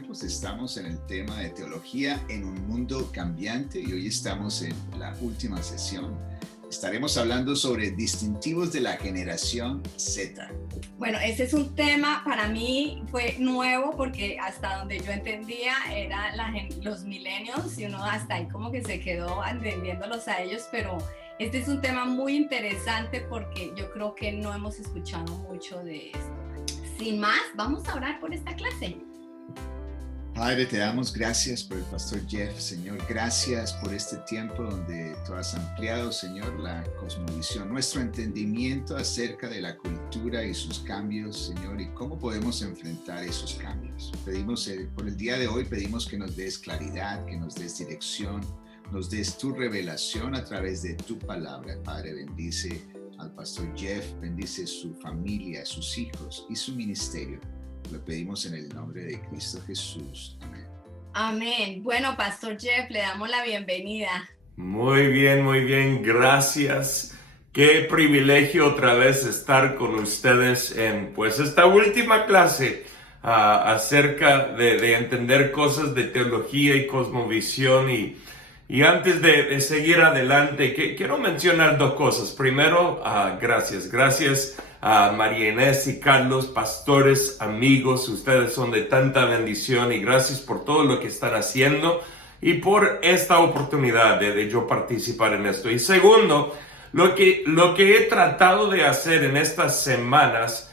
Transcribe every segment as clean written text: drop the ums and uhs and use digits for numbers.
tiempos. Estamos en el tema de teología en un mundo cambiante y hoy estamos en la última sesión. Estaremos hablando sobre distintivos de la generación Z. Bueno, ese es un tema para mí fue nuevo porque hasta donde yo entendía era los millennials y uno hasta ahí como que se quedó entendiéndolos a ellos, pero este es un tema muy interesante porque yo creo que no hemos escuchado mucho de esto. Sin más, vamos a orar por esta clase. Padre, te damos gracias por el pastor Jeff, Señor. Gracias por este tiempo donde tú has ampliado, Señor, la cosmovisión, nuestro entendimiento acerca de la cultura y sus cambios, Señor, y cómo podemos enfrentar esos cambios. Pedimos, por el día de hoy, pedimos que nos des claridad, que nos des dirección, nos des tu revelación a través de tu palabra. Padre, bendice al pastor Jeff, bendice su familia, sus hijos y su ministerio. Lo pedimos en el nombre de Cristo Jesús. Amén. Amén. Bueno, pastor Jeff, le damos la bienvenida. Muy bien, gracias. Qué privilegio otra vez estar con ustedes en pues esta última clase acerca de entender cosas de teología y cosmovisión y antes de seguir adelante, quiero mencionar dos cosas. Primero, gracias a María Inés y Carlos, pastores, amigos. Ustedes son de tanta bendición y gracias por todo lo que están haciendo y por esta oportunidad de yo participar en esto. Y segundo, lo que he tratado de hacer en estas semanas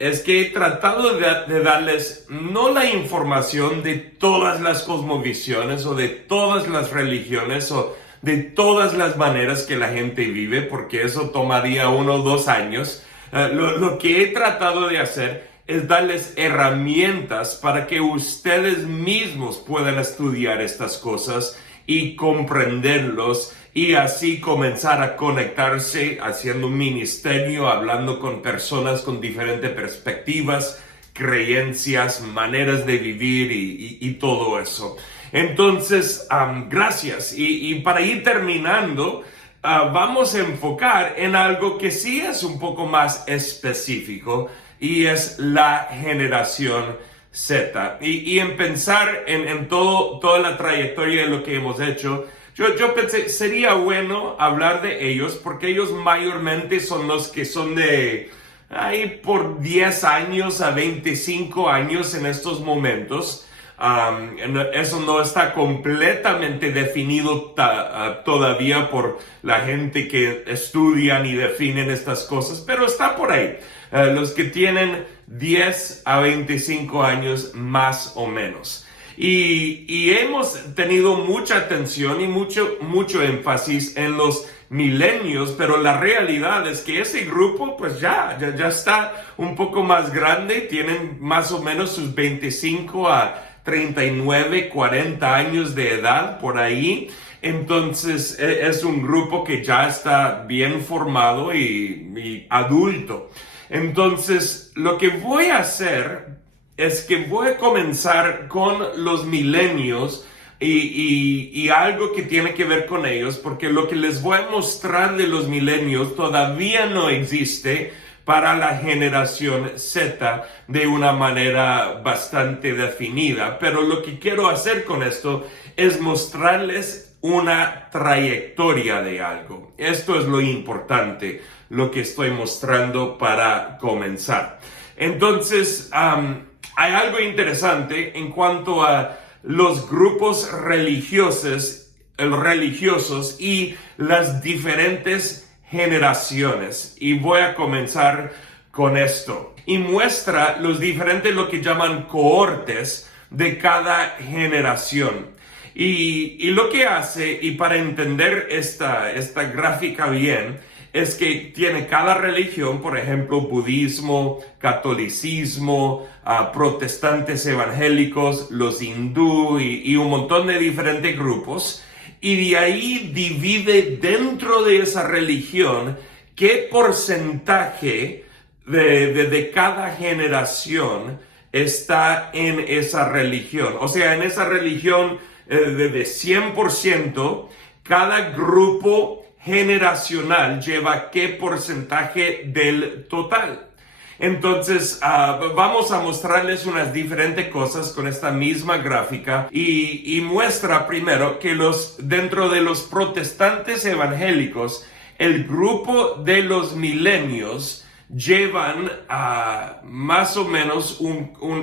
es que he tratado de darles no la información de todas las cosmovisiones o de todas las religiones o de todas las maneras que la gente vive, porque eso tomaría 1 o 2 años. Lo que he tratado de hacer es darles herramientas para que ustedes mismos puedan estudiar estas cosas y comprenderlos y así comenzar a conectarse haciendo un ministerio, hablando con personas con diferentes perspectivas, creencias, maneras de vivir y todo eso. Entonces, gracias. Y para ir terminando, vamos a enfocar en algo que sí es un poco más específico y es la generación Z. Y en pensar en toda la trayectoria de lo que hemos hecho, yo pensé, sería bueno hablar de ellos porque ellos mayormente son los que son de ahí por 10 años a 25 años en estos momentos. Eso no está completamente definido todavía por la gente que estudian y definen estas cosas, pero está por ahí. Los que tienen 10 a 25 años más o menos. Y hemos tenido mucha atención y mucho énfasis en los milenios, pero la realidad es que ese grupo pues ya está un poco más grande, tienen más o menos sus 25 a 39, 40 años de edad por ahí. Entonces es un grupo que ya está bien formado y adulto. Entonces lo que voy a hacer es que voy a comenzar con los milenios y algo que tiene que ver con ellos, porque lo que les voy a mostrar de los milenios todavía no existe para la generación Z de una manera bastante definida. Pero lo que quiero hacer con esto es mostrarles una trayectoria de algo. Esto es lo importante, lo que estoy mostrando para comenzar. Entonces, hay algo interesante en cuanto a los grupos religiosos y las diferentes generaciones. Y voy a comenzar con esto. Y muestra los diferentes, lo que llaman cohortes de cada generación. Y lo que hace, y para entender esta gráfica bien, es que tiene cada religión, por ejemplo, budismo, catolicismo, protestantes evangélicos, los hindú y un montón de diferentes grupos. Y de ahí divide dentro de esa religión qué porcentaje de cada generación está en esa religión. O sea, en esa religión de 100%, cada grupo generacional lleva qué porcentaje del total. Entonces, vamos a mostrarles unas diferentes cosas con esta misma gráfica y muestra primero que dentro de los protestantes evangélicos, el grupo de los milenios llevan más o menos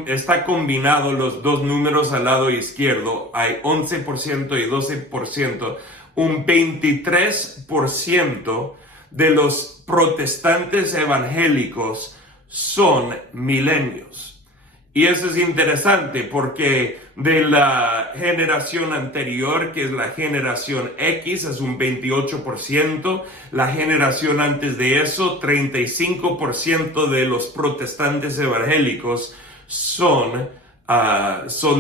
está combinado los dos números al lado izquierdo, hay 11% y 12%, un 23% de los protestantes evangélicos son milenios. Y eso es interesante porque de la generación anterior, que es la generación X, es un 28%. La generación antes de eso, 35% de los protestantes evangélicos son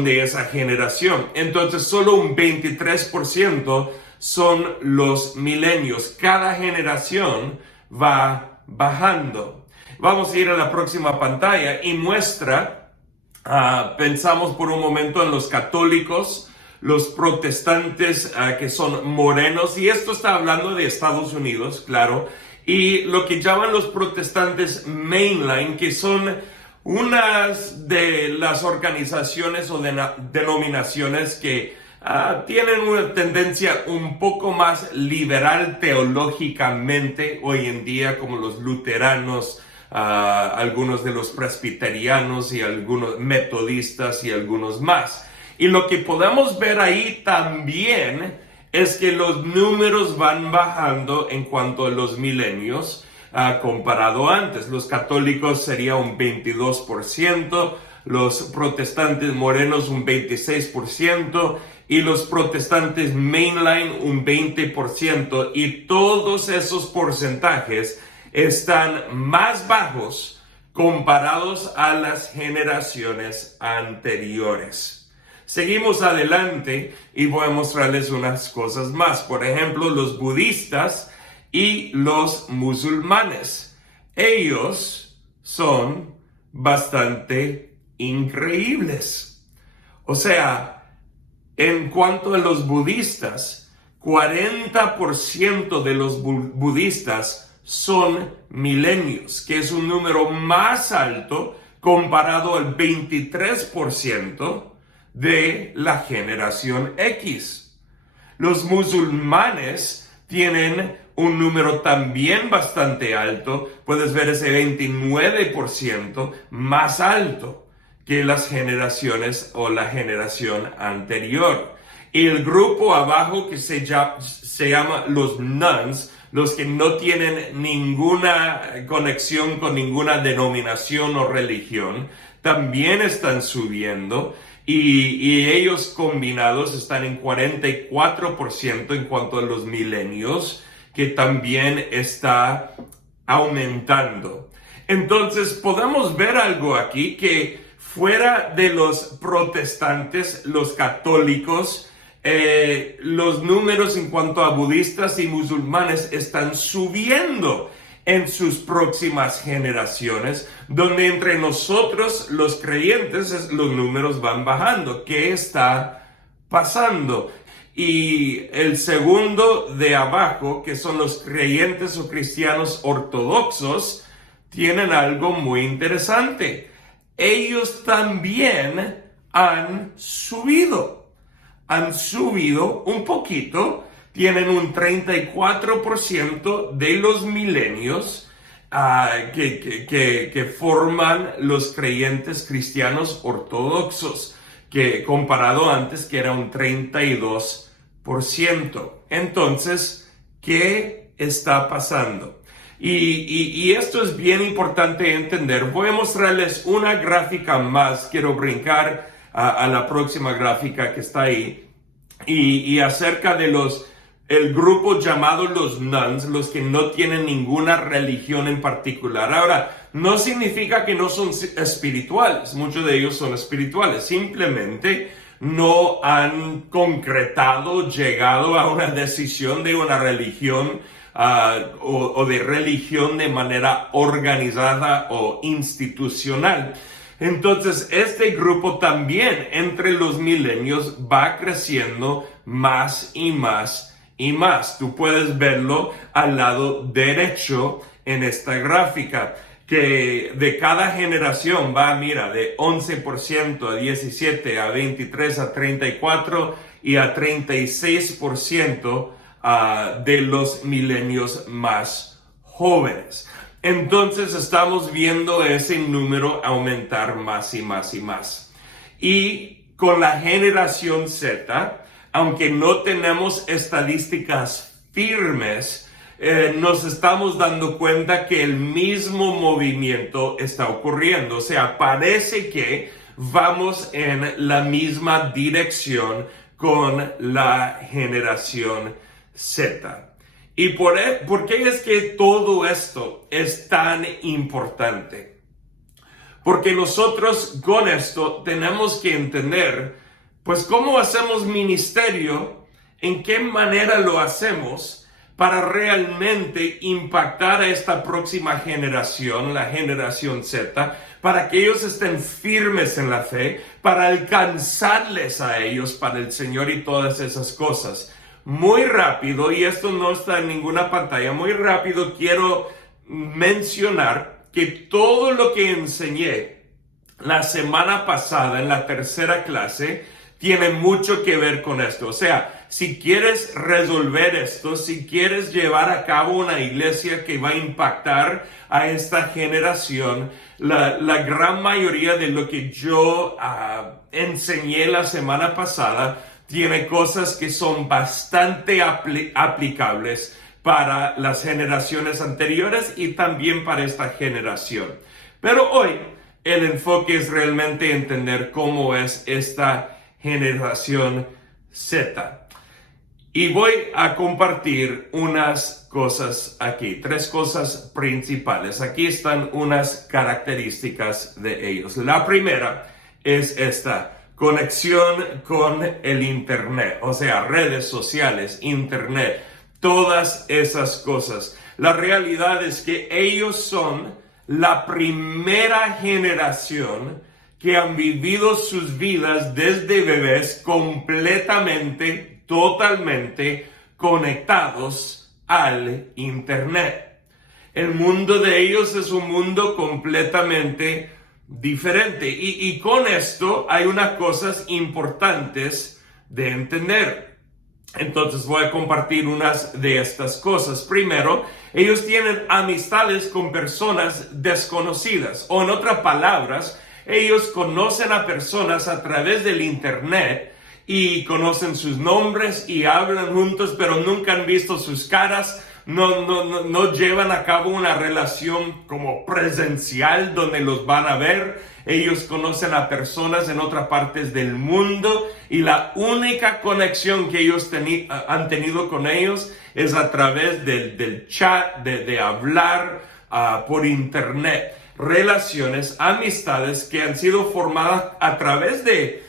de esa generación. Entonces, solo un 23% son los milenios. Cada generación va bajando. Vamos a ir a la próxima pantalla y muestra, pensamos por un momento en los católicos, los protestantes que son morenos, y esto está hablando de Estados Unidos, claro, y lo que llaman los protestantes mainline, que son unas de las organizaciones o denominaciones que tienen una tendencia un poco más liberal teológicamente hoy en día, como los luteranos, algunos de los presbiterianos y algunos metodistas y algunos más. Y lo que podemos ver ahí también es que los números van bajando en cuanto a los milenios comparado antes. Los católicos sería un 22%, los protestantes morenos un 26% y los protestantes mainline un 20%, y todos esos porcentajes están más bajos comparados a las generaciones anteriores. Seguimos adelante y voy a mostrarles unas cosas más. Por ejemplo, los budistas y los musulmanes. Ellos son bastante increíbles. O sea, en cuanto a los budistas, 40% de los budistas son milenios, que es un número más alto comparado al 23% de la generación X. Los musulmanes tienen un número también bastante alto, puedes ver ese 29% más alto que las generaciones o la generación anterior. Y el grupo abajo que se llama los nones, los que no tienen ninguna conexión con ninguna denominación o religión, también están subiendo, y ellos combinados están en 44% en cuanto a los milenios, que también está aumentando. Entonces podemos ver algo aquí, que fuera de los protestantes, los católicos, los números en cuanto a budistas y musulmanes están subiendo en sus próximas generaciones, donde entre nosotros los creyentes los números van bajando. ¿Qué está pasando? Y el segundo de abajo, que son los creyentes o cristianos ortodoxos, tienen algo muy interesante. Ellos también han subido un poquito, tienen un 34% de los milenios que forman los creyentes cristianos ortodoxos, que comparado antes que era un 32%. Entonces, ¿qué está pasando? Y esto es bien importante entender. Voy a mostrarles una gráfica más. Quiero brincar a la próxima gráfica que está ahí, y acerca de el grupo llamado los nones, los que no tienen ninguna religión en particular. Ahora, no significa que no son espirituales, muchos de ellos son espirituales, simplemente no han llegado a una decisión de una religión o de religión de manera organizada o institucional. Entonces, este grupo también entre los milenios va creciendo más y más y más. Tú puedes verlo al lado derecho en esta gráfica. que de cada generación va, mira, de 11% a 17%, a 23%, a 34% y a 36% de los milenios más jóvenes. Entonces estamos viendo ese número aumentar más y más y más. Y con la generación Z, aunque no tenemos estadísticas firmes, nos estamos dando cuenta que el mismo movimiento está ocurriendo. O sea, parece que vamos en la misma dirección con la generación Z. ¿Y por qué es que todo esto es tan importante? Porque nosotros con esto tenemos que entender, pues, cómo hacemos ministerio, en qué manera lo hacemos, para realmente impactar a esta próxima generación, la generación Z, para que ellos estén firmes en la fe, para alcanzarles a ellos, para el Señor y todas esas cosas. Muy rápido, y esto no está en ninguna pantalla, muy rápido quiero mencionar que todo lo que enseñé la semana pasada en la tercera clase tiene mucho que ver con esto. O sea, si quieres resolver esto, si quieres llevar a cabo una iglesia que va a impactar a esta generación, la gran mayoría de lo que yo enseñé la semana pasada tiene cosas que son bastante aplicables para las generaciones anteriores y también para esta generación. Pero hoy el enfoque es realmente entender cómo es esta generación Z. Y voy a compartir unas cosas aquí, 3 cosas principales. Aquí están unas características de ellos. La primera es esta: conexión con el Internet, o sea, redes sociales, Internet, todas esas cosas. La realidad es que ellos son la primera generación que han vivido sus vidas desde bebés completamente, totalmente conectados al Internet. El mundo de ellos es un mundo completamente diferente. Y con esto hay unas cosas importantes de entender. Entonces voy a compartir unas de estas cosas. Primero, ellos tienen amistades con personas desconocidas, o en otras palabras, ellos conocen a personas a través del Internet y conocen sus nombres y hablan juntos, pero nunca han visto sus caras. No llevan a cabo una relación como presencial donde los van a ver. Ellos conocen a personas en otras partes del mundo y la única conexión que ellos han tenido con ellos es a través del chat, de hablar por Internet. Relaciones, amistades que han sido formadas a través de,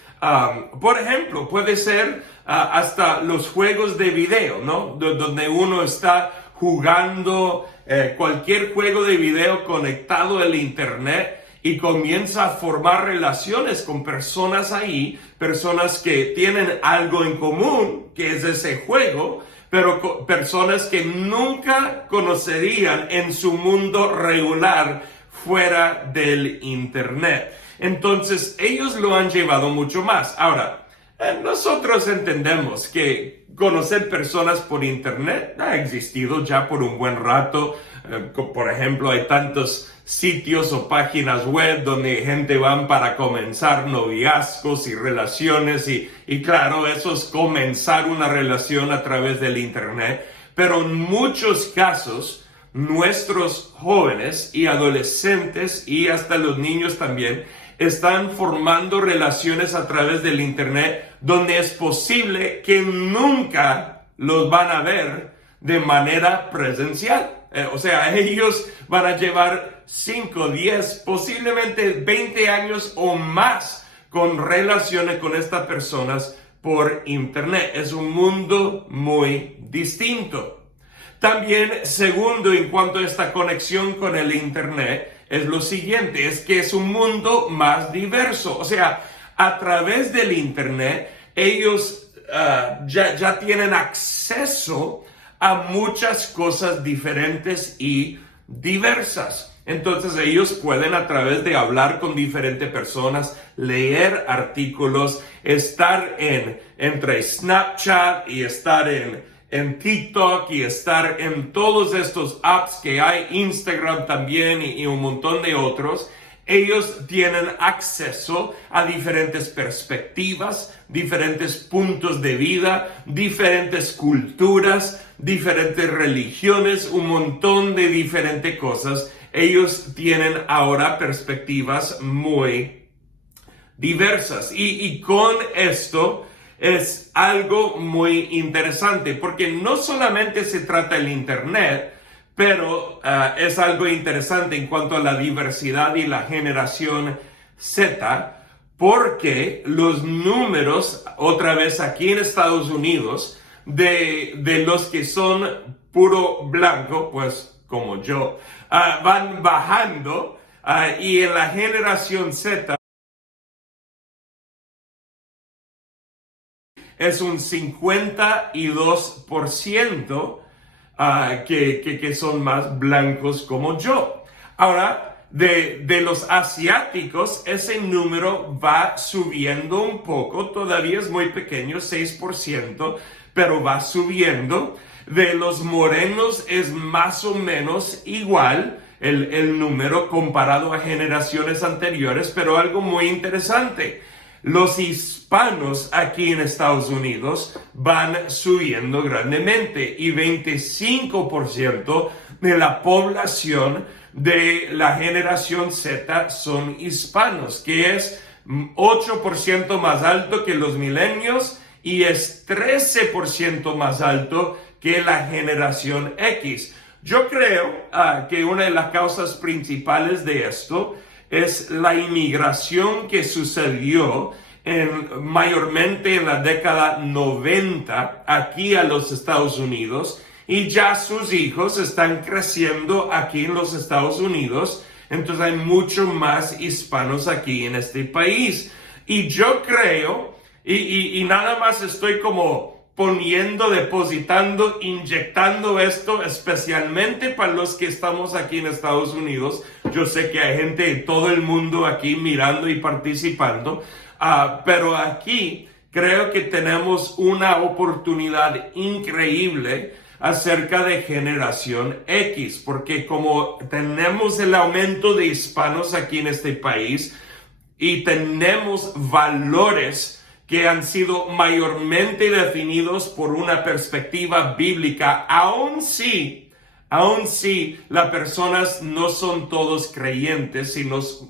por ejemplo, puede ser hasta los juegos de video, ¿no? Donde uno está jugando cualquier juego de video conectado al Internet y comienza a formar relaciones con personas ahí, personas que tienen algo en común, que es ese juego, pero personas que nunca conocerían en su mundo regular fuera del Internet. Entonces, ellos lo han llevado mucho más. Ahora, nosotros entendemos que conocer personas por Internet ha existido ya por un buen rato. Por ejemplo, hay tantos sitios o páginas web donde gente van para comenzar noviazgos y relaciones. Y claro, eso es comenzar una relación a través del Internet. Pero en muchos casos, nuestros jóvenes y adolescentes y hasta los niños también están formando relaciones a través del Internet donde es posible que nunca los van a ver de manera presencial. O sea, ellos van a llevar 5, 10, posiblemente 20 años o más con relaciones con estas personas por Internet. Es un mundo muy distinto. También, segundo, en cuanto a esta conexión con el Internet, es lo siguiente, es que es un mundo más diverso. O sea, a través del Internet, ellos ya tienen acceso a muchas cosas diferentes y diversas. Entonces ellos pueden, a través de hablar con diferentes personas, leer artículos, estar entre Snapchat y estar en TikTok y estar en todos estos apps que hay, Instagram también y un montón de otros. Ellos tienen acceso a diferentes perspectivas, diferentes puntos de vida, diferentes culturas, diferentes religiones, un montón de diferentes cosas. Ellos tienen ahora perspectivas muy diversas. Y con esto es algo muy interesante, porque no solamente se trata del Internet, pero es algo interesante en cuanto a la diversidad y la generación Z, porque los números, otra vez aquí en Estados Unidos, de los que son puro blanco, pues como yo, van bajando, y en la generación Z es un 52% que son más blancos como yo. Ahora, de los asiáticos, ese número va subiendo un poco, todavía es muy pequeño, 6%, pero va subiendo. De los morenos es más o menos igual el número comparado a generaciones anteriores, pero algo muy interesante. Los hispanos aquí en Estados Unidos van subiendo grandemente y 25% de la población de la generación Z son hispanos, que es 8% más alto que los milenios y es 13% más alto que la generación X. Yo creo que una de las causas principales de esto es la inmigración que sucedió mayormente en la década 90 aquí a los Estados Unidos, y ya sus hijos están creciendo aquí en los Estados Unidos, entonces hay mucho más hispanos aquí en este país. Y yo creo, y nada más estoy como depositando, inyectando esto especialmente para los que estamos aquí en Estados Unidos. Yo sé que hay gente de todo el mundo aquí mirando y participando, pero aquí creo que tenemos una oportunidad increíble acerca de generación X, porque como tenemos el aumento de hispanos aquí en este país y tenemos valores que han sido mayormente definidos por una perspectiva bíblica, aun si las personas no son todos creyentes, si los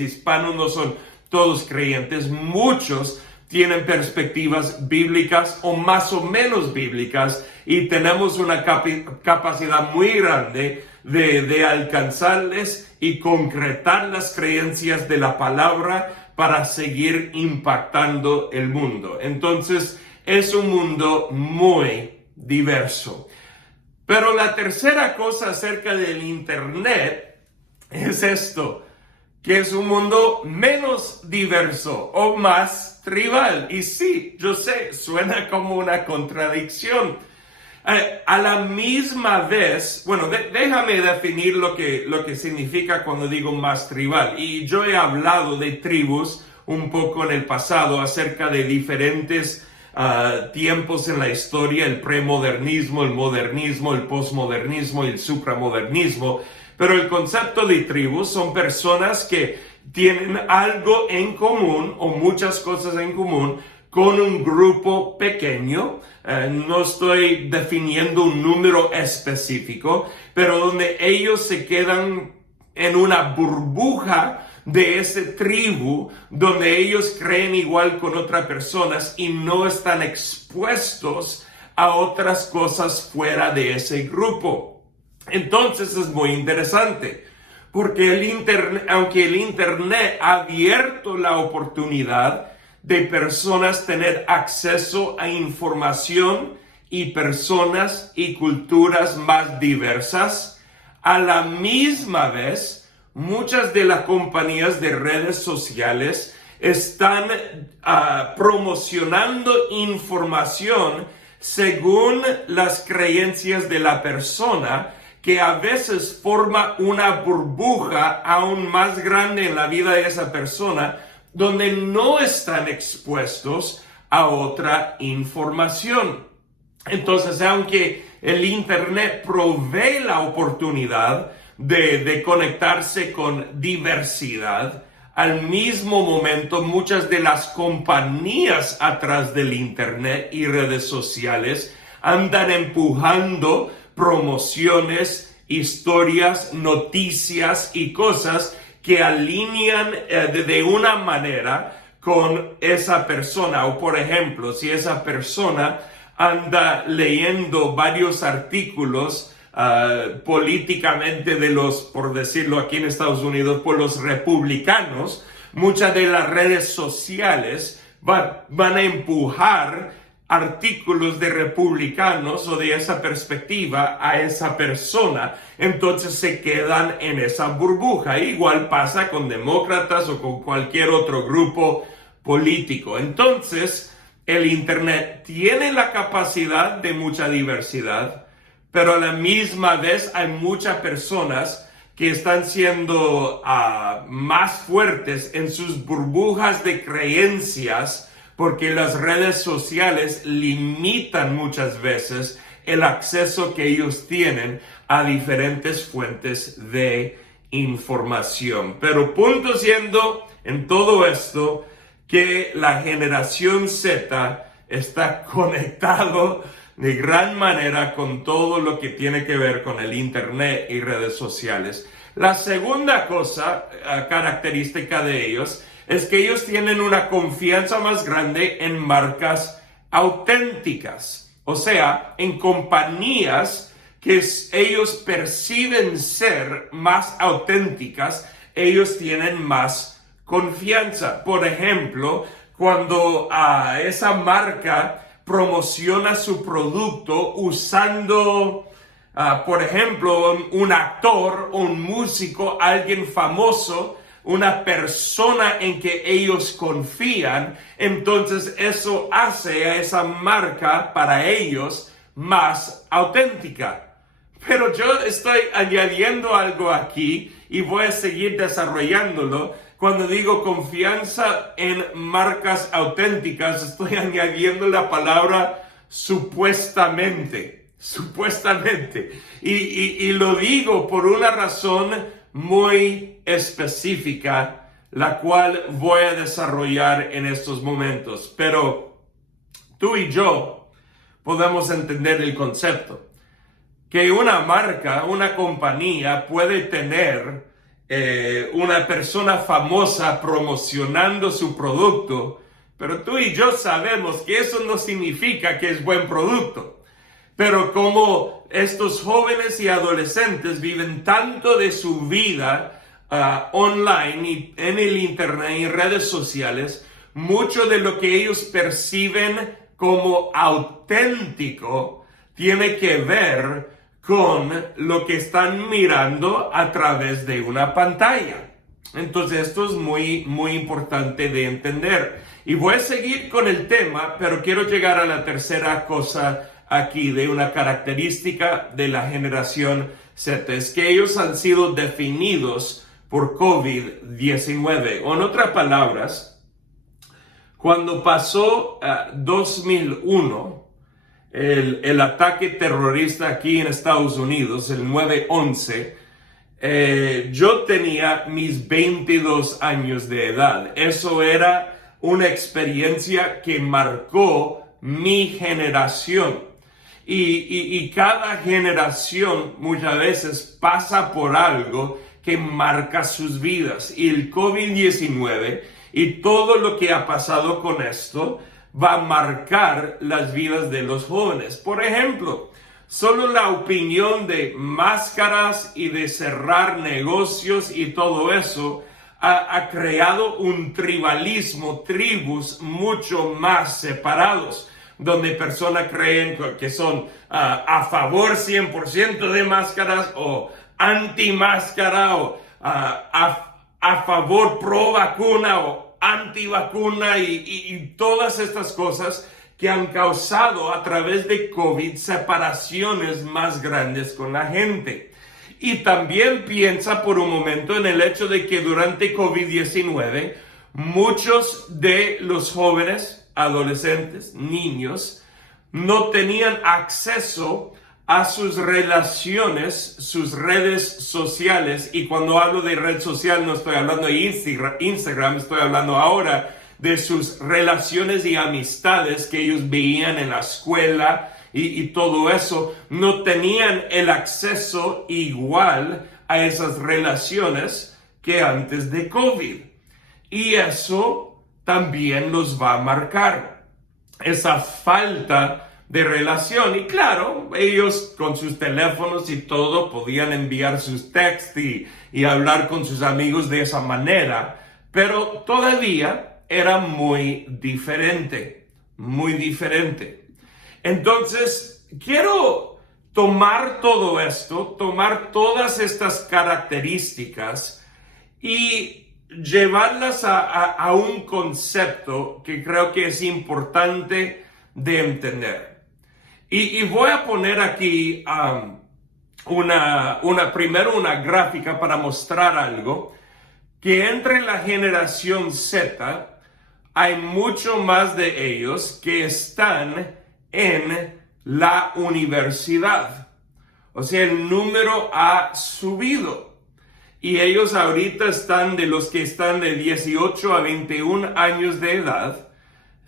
hispanos no son todos creyentes, muchos tienen perspectivas bíblicas o más o menos bíblicas, y tenemos una capacidad muy grande de alcanzarles y concretar las creencias de la palabra para seguir impactando el mundo. Entonces, es un mundo muy diverso. Pero la tercera cosa acerca del Internet es esto, que es un mundo menos diverso o más tribal. Y sí, yo sé, suena como una contradicción. A la misma vez, bueno, déjame definir lo que significa cuando digo más tribal. Y yo he hablado de tribus un poco en el pasado acerca de diferentes tiempos en la historia, el premodernismo, el modernismo, el posmodernismo y el supramodernismo. Pero el concepto de tribus son personas que tienen algo en común o muchas cosas en común con un grupo pequeño. No estoy definiendo un número específico, pero donde ellos se quedan en una burbuja de ese tribu, donde ellos creen igual con otras personas y no están expuestos a otras cosas fuera de ese grupo. Entonces es muy interesante, porque aunque el Internet ha abierto la oportunidad de personas tener acceso a información y personas y culturas más diversas, a la misma vez, muchas de las compañías de redes sociales están promocionando información según las creencias de la persona, que a veces forma una burbuja aún más grande en la vida de esa persona, donde no están expuestos a otra información. Entonces, aunque el Internet provee la oportunidad de conectarse con diversidad, al mismo momento muchas de las compañías atrás del Internet y redes sociales andan empujando promociones, historias, noticias y cosas que alinean de una manera con esa persona. O por ejemplo, si esa persona anda leyendo varios artículos políticamente por decirlo aquí en Estados Unidos, por los republicanos, muchas de las redes sociales van a empujar artículos de republicanos o de esa perspectiva a esa persona. Entonces se quedan en esa burbuja. Igual pasa con demócratas o con cualquier otro grupo político. Entonces, el Internet tiene la capacidad de mucha diversidad, pero a la misma vez hay muchas personas que están siendo más fuertes en sus burbujas de creencias, porque las redes sociales limitan muchas veces el acceso que ellos tienen a diferentes fuentes de información. Pero punto siendo en todo esto que la generación Z está conectado de gran manera con todo lo que tiene que ver con el Internet y redes sociales. La segunda cosa, característica de ellos, es que ellos tienen una confianza más grande en marcas auténticas. O sea, en compañías que ellos perciben ser más auténticas, ellos tienen más confianza. Por ejemplo, cuando esa marca promociona su producto usando, por ejemplo, un actor, un músico, alguien famoso, una persona en que ellos confían, entonces eso hace a esa marca para ellos más auténtica. Pero yo estoy añadiendo algo aquí y voy a seguir desarrollándolo. Cuando digo confianza en marcas auténticas, estoy añadiendo la palabra supuestamente. Y lo digo por una razón muy específica, la cual voy a desarrollar en estos momentos. Pero tú y yo podemos entender el concepto. Que una marca, una compañía puede tener una persona famosa promocionando su producto, pero tú y yo sabemos que eso no significa que es buen producto. Pero como estos jóvenes y adolescentes viven tanto de su vida online y en el Internet y redes sociales, mucho de lo que ellos perciben como auténtico tiene que ver con lo que están mirando a través de una pantalla. Entonces esto es muy, muy importante de entender. Y voy a seguir con el tema, pero quiero llegar a la tercera cosa aquí de una característica de la generación Z. Es que ellos han sido definidos por COVID-19. O en otras palabras, cuando pasó 2001, el ataque terrorista aquí en Estados Unidos, el 9/11, yo tenía mis 22 años de edad. Eso era una experiencia que marcó mi generación. Y cada generación muchas veces pasa por algo que marca sus vidas. Y el COVID-19 y todo lo que ha pasado con esto va a marcar las vidas de los jóvenes. Por ejemplo, solo la opinión de máscaras y de cerrar negocios y todo eso ha creado un tribalismo, tribus mucho más separados, donde personas creen que son a favor 100% de máscaras o anti-máscara o a favor pro vacuna o antivacuna y todas estas cosas que han causado a través de COVID separaciones más grandes con la gente. Y también piensa por un momento en el hecho de que durante COVID-19 muchos de los jóvenes, adolescentes, niños, no tenían acceso a sus relaciones, sus redes sociales. Y cuando hablo de red social no estoy hablando de Instagram, estoy hablando ahora de sus relaciones y amistades que ellos veían en la escuela y todo eso. No tenían el acceso igual a esas relaciones que antes de COVID. Y eso también los va a marcar. Esa falta de relación. Y claro, ellos con sus teléfonos y todo podían enviar sus textos y hablar con sus amigos de esa manera. Pero todavía era muy diferente. Muy diferente. Entonces, quiero tomar todo esto, tomar todas estas características y llevarlas a un concepto que creo que es importante de entender. Y voy a poner aquí primero una gráfica para mostrar algo, que entre la generación Z hay mucho más de ellos que están en la universidad. O sea, el número ha subido. Y ellos ahorita están, de los que están de 18 a 21 años de edad,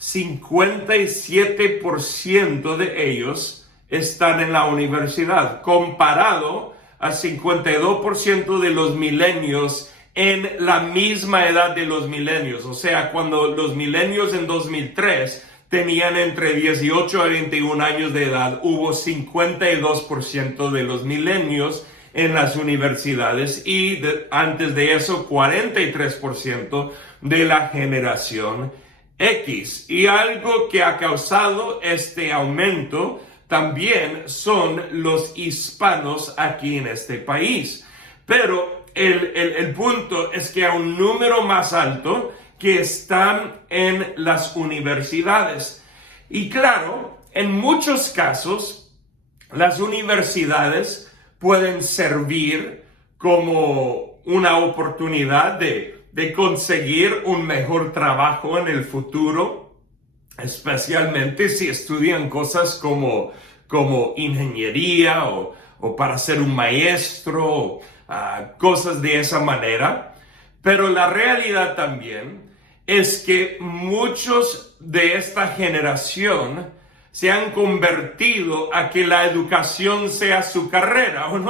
57% de ellos están en la universidad, comparado a 52% de los milenios en la misma edad de los milenios. O sea, cuando los milenios en 2003 tenían entre 18 a 21 años de edad, hubo 52% de los milenios en las universidades y antes de eso 43% de la generación X. Y algo que ha causado este aumento también son los hispanos aquí en este país. Pero el punto es que hay un número más alto que están en las universidades. Y claro, en muchos casos, las universidades pueden servir como una oportunidad de conseguir un mejor trabajo en el futuro, especialmente si estudian cosas como ingeniería o para ser un maestro, cosas de esa manera. Pero la realidad también es que muchos de esta generación se han convertido a que la educación sea su carrera. O en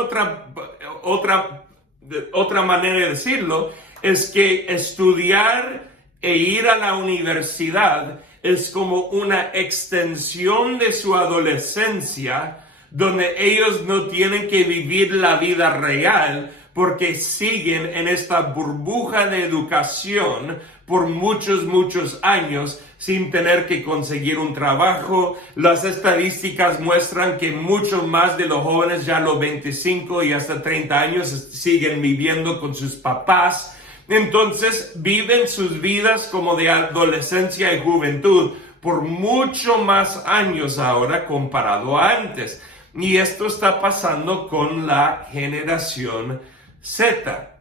otra manera de decirlo, es que estudiar e ir a la universidad es como una extensión de su adolescencia, donde ellos no tienen que vivir la vida real, porque siguen en esta burbuja de educación por muchos años sin tener que conseguir un trabajo. Las estadísticas muestran que mucho más de los jóvenes ya a los 25 y hasta 30 años siguen viviendo con sus papás. Entonces viven sus vidas como de adolescencia y juventud por mucho más años ahora comparado a antes. Y esto está pasando con la generación Z.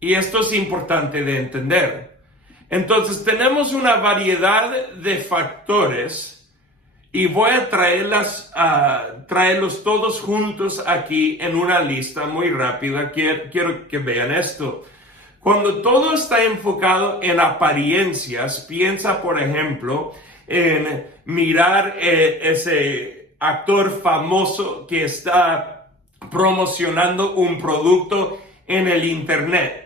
Y esto es importante de entender. Entonces tenemos una variedad de factores y voy a traerlos todos juntos aquí en una lista muy rápida. Quiero que vean esto. Cuando todo está enfocado en apariencias, piensa por ejemplo en mirar ese actor famoso que está promocionando un producto en el internet.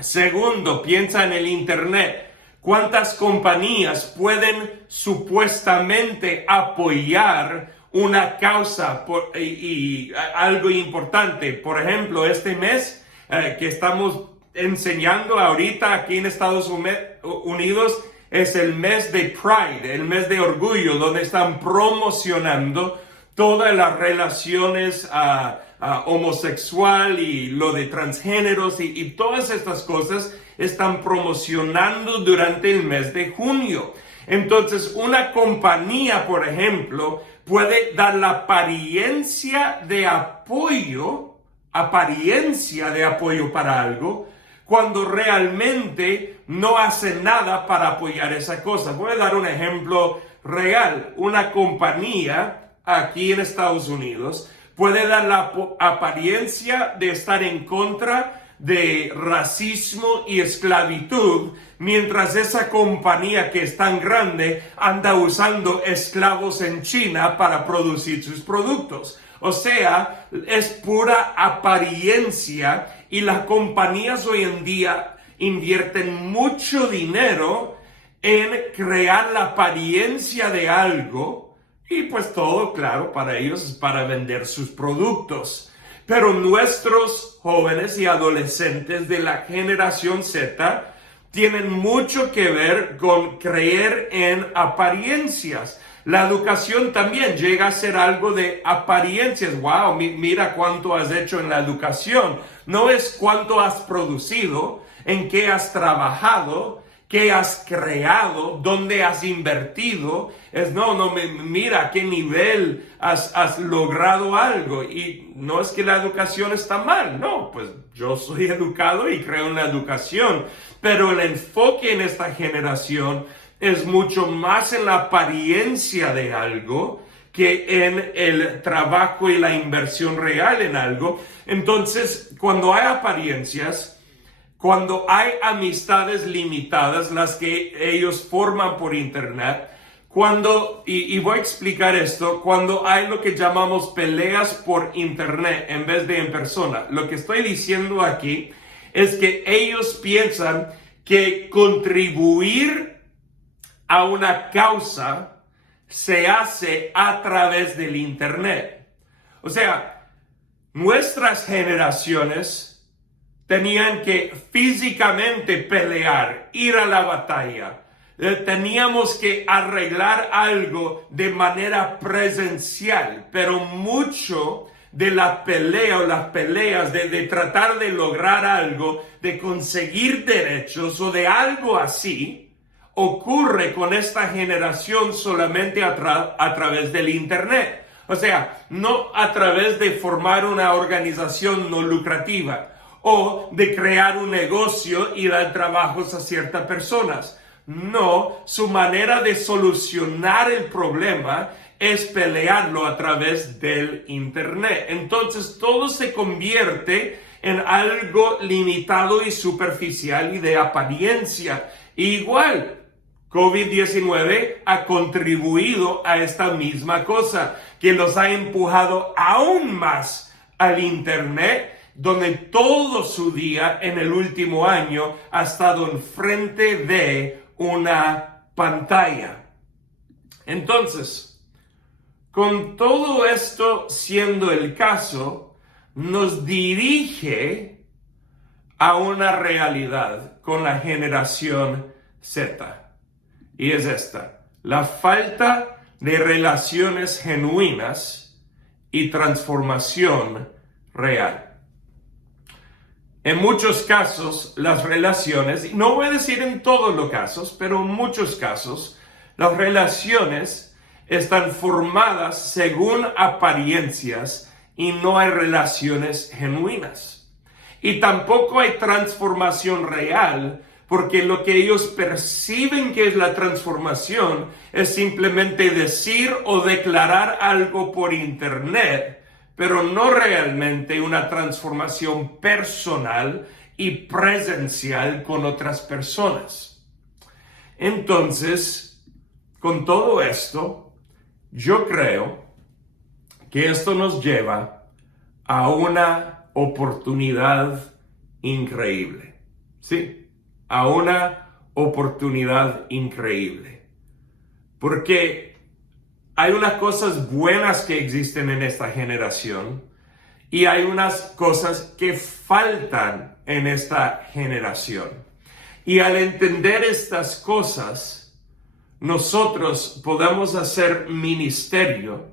Segundo, piensa en el internet. ¿Cuántas compañías pueden supuestamente apoyar una causa y algo importante? Por ejemplo, este mes que estamos enseñando ahorita aquí en Estados Unidos es el mes de Pride, el mes de orgullo, donde están promocionando todas las relaciones homosexual y lo de transgéneros y todas estas cosas están promocionando durante el mes de junio. Entonces, una compañía, por ejemplo, puede dar la apariencia de apoyo apariencia de apoyo para algo, cuando realmente no hacen nada para apoyar esa cosa. Voy a dar un ejemplo real. Una compañía aquí en Estados Unidos puede dar la apariencia de estar en contra de racismo y esclavitud, mientras esa compañía que es tan grande anda usando esclavos en China para producir sus productos. O sea, es pura apariencia, y las compañías hoy en día invierten mucho dinero en crear la apariencia de algo, y pues todo, claro, para ellos es para vender sus productos. Pero nuestros jóvenes y adolescentes de la generación Z tienen mucho que ver con creer en apariencias. La educación también llega a ser algo de apariencias. Wow, mira cuánto has hecho en la educación. No es cuánto has producido, en qué has trabajado, qué has creado, dónde has invertido. Es mira a qué nivel has logrado algo. Y no es que la educación está mal, no, pues yo soy educado y creo en la educación, pero el enfoque en esta generación es mucho más en la apariencia de algo que en el trabajo y la inversión real en algo. Entonces, cuando hay apariencias, cuando hay amistades limitadas, las que ellos forman por internet, y voy a explicar esto, cuando hay lo que llamamos peleas por internet en vez de en persona, lo que estoy diciendo aquí es que ellos piensan que contribuir a una causa se hace a través del internet. O sea, nuestras generaciones tenían que físicamente pelear, ir a la batalla. Teníamos que arreglar algo de manera presencial, pero mucho de la pelea o las peleas de tratar de lograr algo, de conseguir derechos o de algo así, ocurre con esta generación solamente a través del internet. O sea, no a través de formar una organización no lucrativa o de crear un negocio y dar trabajos a ciertas personas. No, su manera de solucionar el problema es pelearlo a través del internet. Entonces todo se convierte en algo limitado y superficial y de apariencia. Igual, COVID-19 ha contribuido a esta misma cosa, que los ha empujado aún más al internet, donde todo su día en el último año ha estado enfrente de una pantalla. Entonces, con todo esto siendo el caso, nos dirige a una realidad con la generación Z. Y es esta: la falta de relaciones genuinas y transformación real. En muchos casos, las relaciones, no voy a decir en todos los casos, pero en muchos casos, las relaciones están formadas según apariencias y no hay relaciones genuinas. Y tampoco hay transformación real, porque lo que ellos perciben que es la transformación es simplemente decir o declarar algo por internet, pero no realmente una transformación personal y presencial con otras personas. Entonces, con todo esto, yo creo que esto nos lleva a una oportunidad increíble. Sí, a una oportunidad increíble. Porque hay unas cosas buenas que existen en esta generación y hay unas cosas que faltan en esta generación. Y al entender estas cosas, nosotros podemos hacer ministerio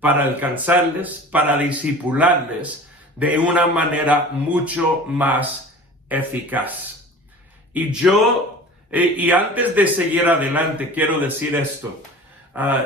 para alcanzarles, para discipularles de una manera mucho más eficaz. Y antes de seguir adelante, quiero decir esto.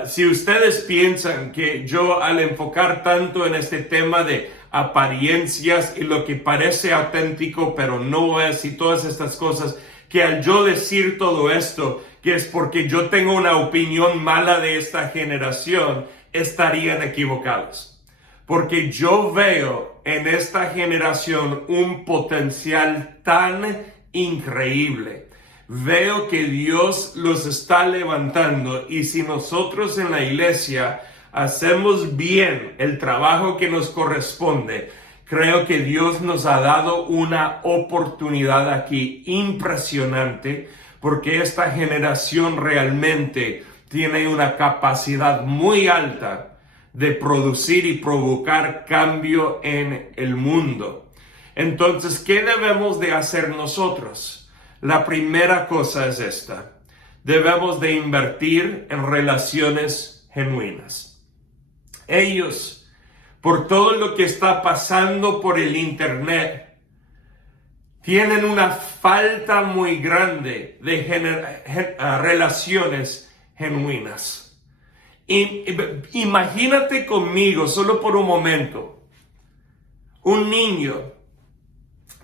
Si ustedes piensan que yo, al enfocar tanto en este tema de apariencias y lo que parece auténtico pero no es, y todas estas cosas, que al yo decir todo esto, que es porque yo tengo una opinión mala de esta generación, estarían equivocados. Porque yo veo en esta generación un potencial tan increíble. Veo que Dios los está levantando, y si nosotros en la iglesia hacemos bien el trabajo que nos corresponde, creo que Dios nos ha dado una oportunidad aquí impresionante, porque esta generación realmente tiene una capacidad muy alta de producir y provocar cambio en el mundo. Entonces, ¿qué debemos de hacer nosotros? La primera cosa es esta: debemos de invertir en relaciones genuinas. Ellos, por todo lo que está pasando por el internet, tienen una falta muy grande de relaciones genuinas. Imagínate conmigo, solo por un momento, un niño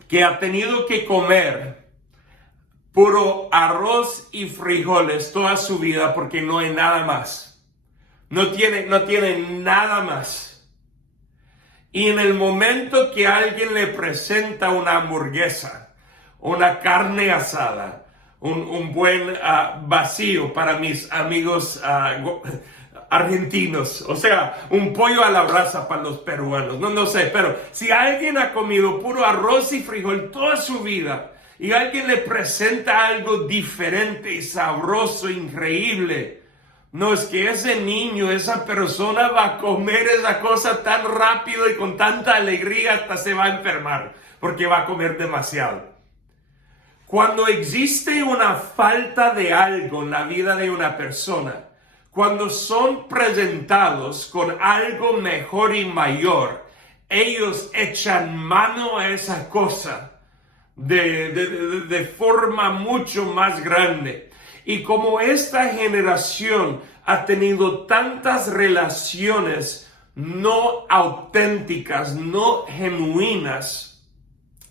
que ha tenido que comer puro arroz y frijoles toda su vida porque no hay nada más. No tiene nada más. Y en el momento que alguien le presenta una hamburguesa, una carne asada, un buen vacío para mis amigos argentinos, o sea, un pollo a la brasa para los peruanos, no sé, pero si alguien ha comido puro arroz y frijol toda su vida y alguien le presenta algo diferente y sabroso, increíble, no, es que ese niño, esa persona va a comer esa cosa tan rápido y con tanta alegría hasta se va a enfermar, porque va a comer demasiado. Cuando existe una falta de algo en la vida de una persona, cuando son presentados con algo mejor y mayor, ellos echan mano a esa cosa de forma mucho más grande. Y como esta generación ha tenido tantas relaciones no auténticas, no genuinas,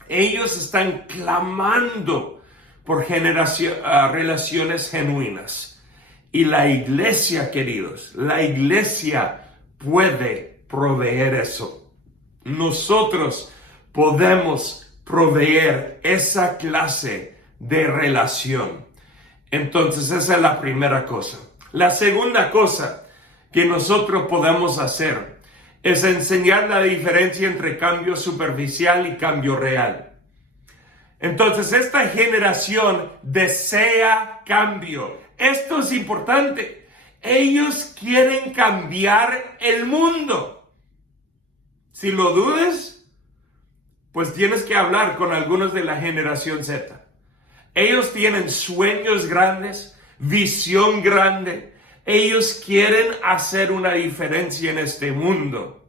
ellos están clamando por relaciones genuinas. Y la iglesia, queridos, la iglesia puede proveer eso. Nosotros podemos proveer esa clase de relación. Entonces, esa es la primera cosa. La segunda cosa que nosotros podemos hacer es enseñar la diferencia entre cambio superficial y cambio real. Entonces, esta generación desea cambio. Esto es importante. Ellos quieren cambiar el mundo. Si lo dudes, pues tienes que hablar con algunos de la generación Z. Ellos tienen sueños grandes, visión grande. Ellos quieren hacer una diferencia en este mundo.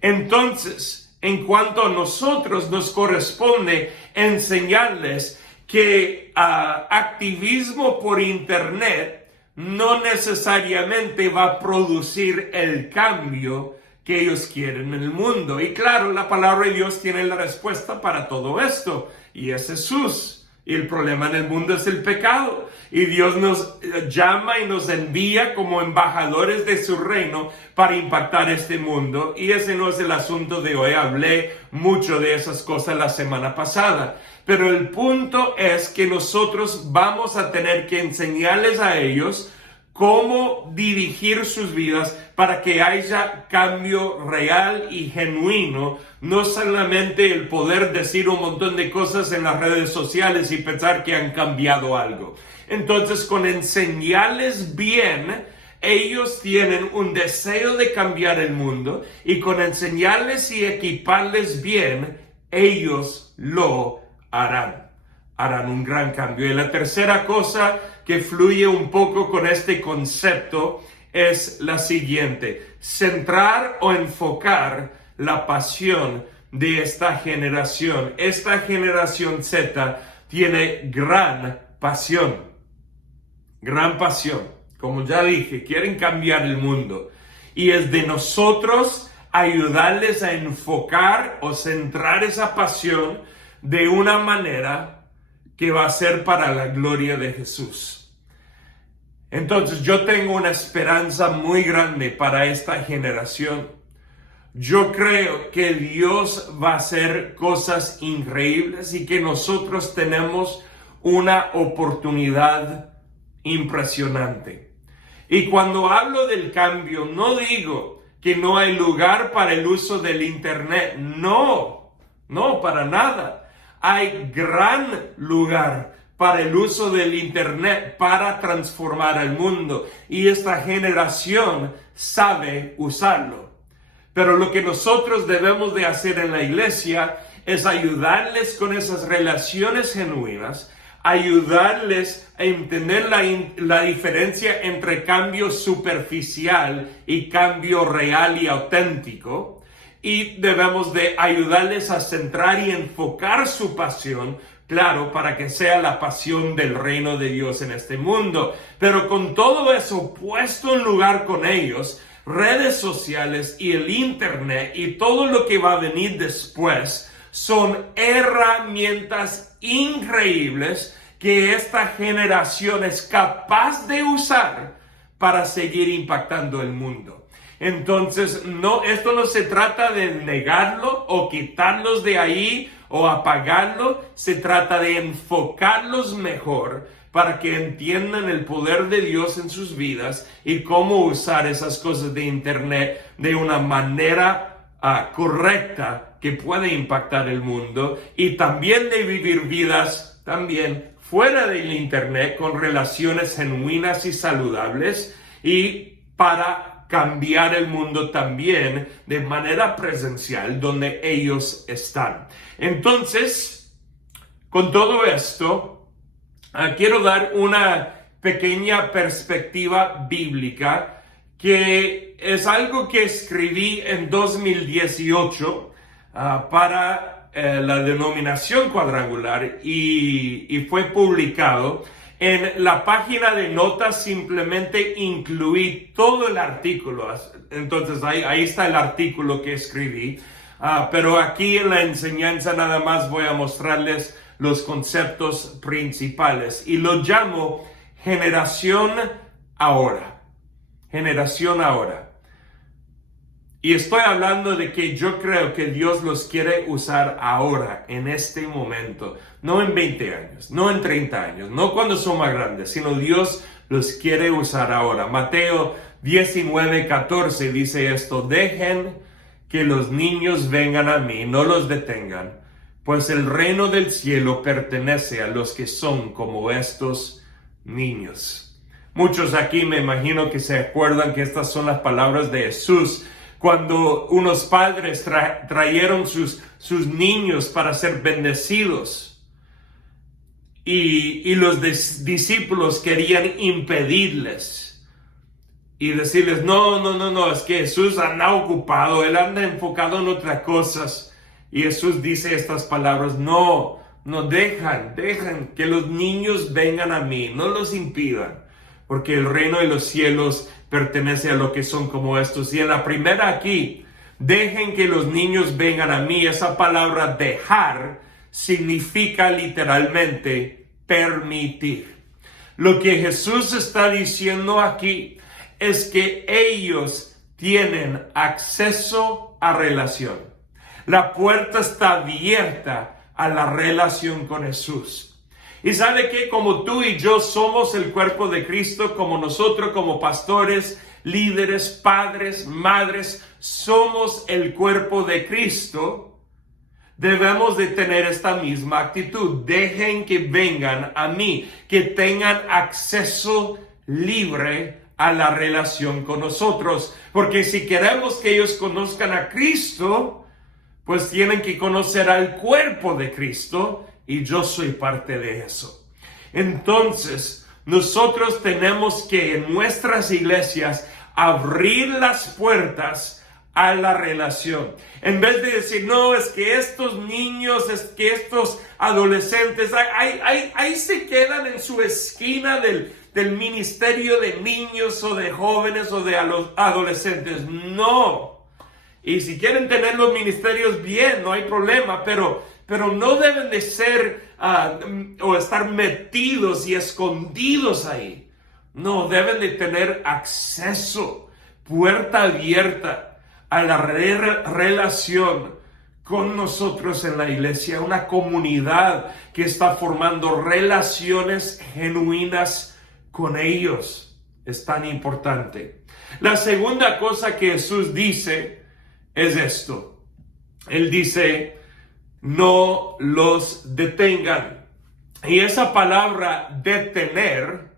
Entonces, en cuanto a nosotros, nos corresponde enseñarles que activismo por internet no necesariamente va a producir el cambio que ellos quieren en el mundo. Y claro, la palabra de Dios tiene la respuesta para todo esto, y es Jesús. Y el problema en el mundo es el pecado. Y Dios nos llama y nos envía como embajadores de su reino para impactar este mundo. Y ese no es el asunto de hoy. Hablé mucho de esas cosas la semana pasada. Pero el punto es que nosotros vamos a tener que enseñarles a ellos cómo dirigir sus vidas para que haya cambio real y genuino, no solamente el poder decir un montón de cosas en las redes sociales y pensar que han cambiado algo. Entonces, con enseñarles bien, ellos tienen un deseo de cambiar el mundo, y con enseñarles y equiparles bien, ellos lo harán un gran cambio. Y la tercera cosa que fluye un poco con este concepto es la siguiente: centrar o enfocar la pasión de esta generación. Esta generación Z tiene gran pasión, como ya dije, quieren cambiar el mundo, y es de nosotros ayudarles a enfocar o centrar esa pasión de una manera que va a ser para la gloria de Jesús. Entonces yo tengo una esperanza muy grande para esta generación. Yo creo que Dios va a hacer cosas increíbles y que nosotros tenemos una oportunidad impresionante. Y cuando hablo del cambio, no digo que no hay lugar para el uso del internet. No, para nada. Hay gran lugar para el uso del internet para transformar al mundo. Y esta generación sabe usarlo. Pero lo que nosotros debemos de hacer en la iglesia es ayudarles con esas relaciones genuinas, ayudarles a entender la diferencia entre cambio superficial y cambio real y auténtico. Y debemos de ayudarles a centrar y enfocar su pasión, claro, para que sea la pasión del reino de Dios en este mundo. Pero con todo eso puesto en lugar con ellos, redes sociales y el internet y todo lo que va a venir después son herramientas increíbles que esta generación es capaz de usar para seguir impactando el mundo. Entonces, esto no se trata de negarlo o quitarlos de ahí o apagarlo, se trata de enfocarlos mejor para que entiendan el poder de Dios en sus vidas y cómo usar esas cosas de internet de una manera correcta que puede impactar el mundo, y también de vivir vidas también fuera del internet con relaciones genuinas y saludables, y para cambiar el mundo también de manera presencial donde ellos están. Entonces, con todo esto, quiero dar una pequeña perspectiva bíblica que es algo que escribí en 2018 para la denominación Cuadrangular y fue publicado. En la página de notas simplemente incluí todo el artículo. Entonces ahí está el artículo que escribí. Pero aquí en la enseñanza nada más voy a mostrarles los conceptos principales. Y lo llamo generación ahora. Generación ahora. Y estoy hablando de que yo creo que Dios los quiere usar ahora, en este momento. No en 20 años, no en 30 años, no cuando son más grandes, sino Dios los quiere usar ahora. Mateo 19:14 dice esto: dejen que los niños vengan a mí, no los detengan, pues el reino del cielo pertenece a los que son como estos niños. Muchos aquí me imagino que se acuerdan que estas son las palabras de Jesús cuando unos padres trajeron sus niños para ser bendecidos. Y los discípulos querían impedirles y decirles, no, es que Jesús anda ocupado, Él anda enfocado en otras cosas. Y Jesús dice estas palabras: no dejan que los niños vengan a mí, no los impidan, porque el reino de los cielos pertenece a los que son como estos. Y en la primera aquí, dejen que los niños vengan a mí, esa palabra dejar significa literalmente permitir. Lo que Jesús está diciendo aquí es que ellos tienen acceso a relación. La puerta está abierta a la relación con Jesús. Y sabe que como tú y yo somos el cuerpo de Cristo, como nosotros como pastores, líderes, padres, madres, somos el cuerpo de Cristo, debemos de tener esta misma actitud. Dejen que vengan a mí, que tengan acceso libre a la relación con nosotros. Porque si queremos que ellos conozcan a Cristo, pues tienen que conocer al cuerpo de Cristo, y yo soy parte de eso. Entonces, nosotros tenemos que en nuestras iglesias abrir las puertas a la relación. En vez de decir, no, es que estos niños, es que estos adolescentes, ahí se quedan en su esquina del ministerio de niños o de jóvenes o de adolescentes. No. Y si quieren tener los ministerios, bien, no hay problema, pero no deben de ser o estar metidos y escondidos ahí. No, deben de tener acceso, puerta abierta a la relación con nosotros en la iglesia, una comunidad que está formando relaciones genuinas con ellos. Es tan importante. La segunda cosa que Jesús dice es esto. Él dice, no los detengan. Y esa palabra detener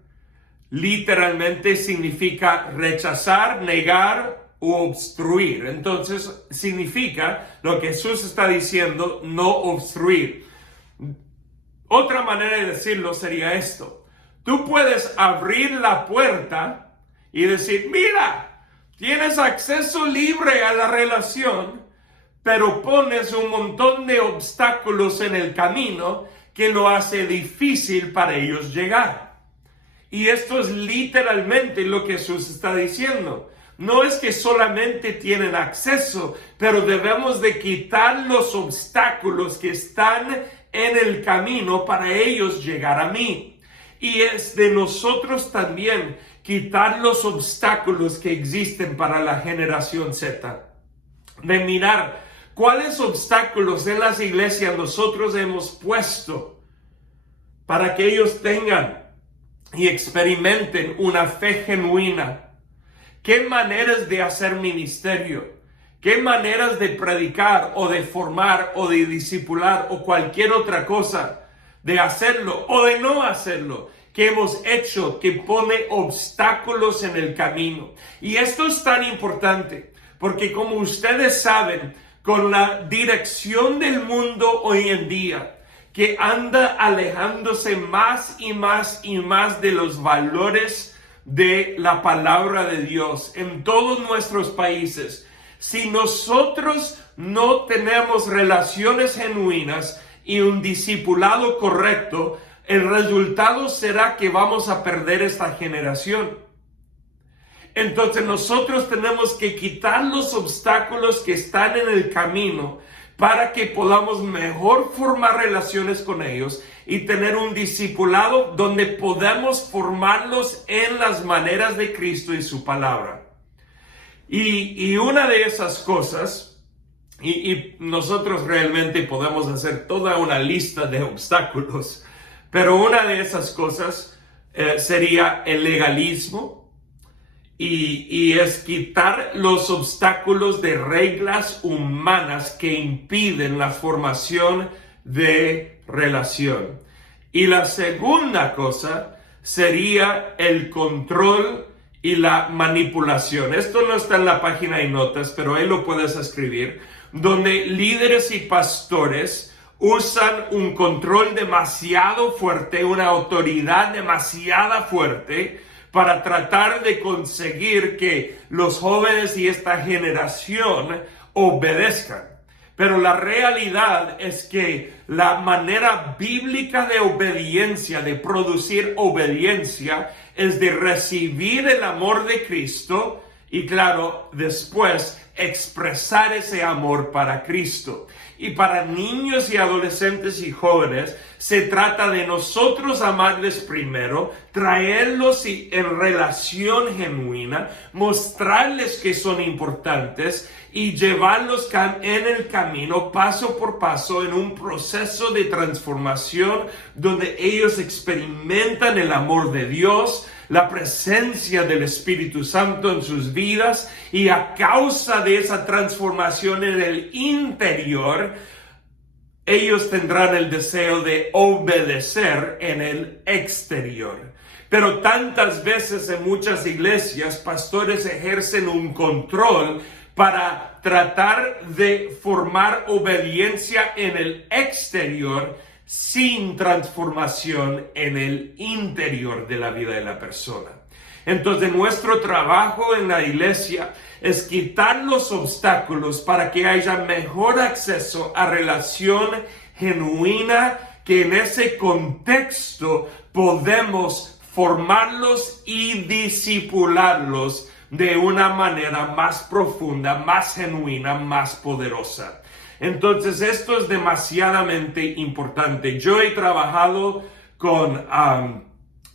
literalmente significa rechazar, negar u obstruir. Entonces significa lo que Jesús está diciendo, no obstruir. Otra manera de decirlo sería esto. Tú puedes abrir la puerta y decir, mira, tienes acceso libre a la relación, pero pones un montón de obstáculos en el camino que lo hace difícil para ellos llegar. Y esto es literalmente lo que Jesús está diciendo. No es que solamente tienen acceso, pero debemos de quitar los obstáculos que están en el camino para ellos llegar a mí. Y es de nosotros también quitar los obstáculos que existen para la generación Z. De mirar cuáles obstáculos en las iglesias nosotros hemos puesto para que ellos tengan y experimenten una fe genuina. ¿Qué maneras de hacer ministerio? ¿Qué maneras de predicar o de formar o de discipular o cualquier otra cosa de hacerlo o de no hacerlo que hemos hecho que pone obstáculos en el camino? Y esto es tan importante porque, como ustedes saben, con la dirección del mundo hoy en día, que anda alejándose más y más y más de los valores de la palabra de Dios en todos nuestros países, si nosotros no tenemos relaciones genuinas y un discipulado correcto, el resultado será que vamos a perder esta generación. Entonces nosotros tenemos que quitar los obstáculos que están en el camino para que podamos mejor formar relaciones con ellos y tener un discipulado donde podamos formarlos en las maneras de Cristo y su palabra. Y una de esas cosas, y nosotros realmente podemos hacer toda una lista de obstáculos, pero una de esas cosas sería el legalismo. Y es quitar los obstáculos de reglas humanas que impiden la formación de relación. Y la segunda cosa sería el control y la manipulación. Esto no está en la página de notas, pero ahí lo puedes escribir, donde líderes y pastores usan un control demasiado fuerte, una autoridad demasiado fuerte, para tratar de conseguir que los jóvenes y esta generación obedezcan. Pero la realidad es que la manera bíblica de obediencia, de producir obediencia, es de recibir el amor de Cristo y, claro, después expresar ese amor para Cristo. Y para niños y adolescentes y jóvenes, se trata de nosotros amarles primero, traerlos en relación genuina, mostrarles que son importantes y llevarlos en el camino paso por paso en un proceso de transformación donde ellos experimentan el amor de Dios, la presencia del Espíritu Santo en sus vidas, y a causa de esa transformación en el interior, ellos tendrán el deseo de obedecer en el exterior. Pero tantas veces en muchas iglesias, pastores ejercen un control para tratar de formar obediencia en el exterior sin transformación en el interior de la vida de la persona. Entonces, nuestro trabajo en la iglesia es quitar los obstáculos para que haya mejor acceso a relación genuina, que en ese contexto podemos formarlos y discipularlos de una manera más profunda, más genuina, más poderosa. Entonces, esto es demasiadamente importante. Yo he trabajado con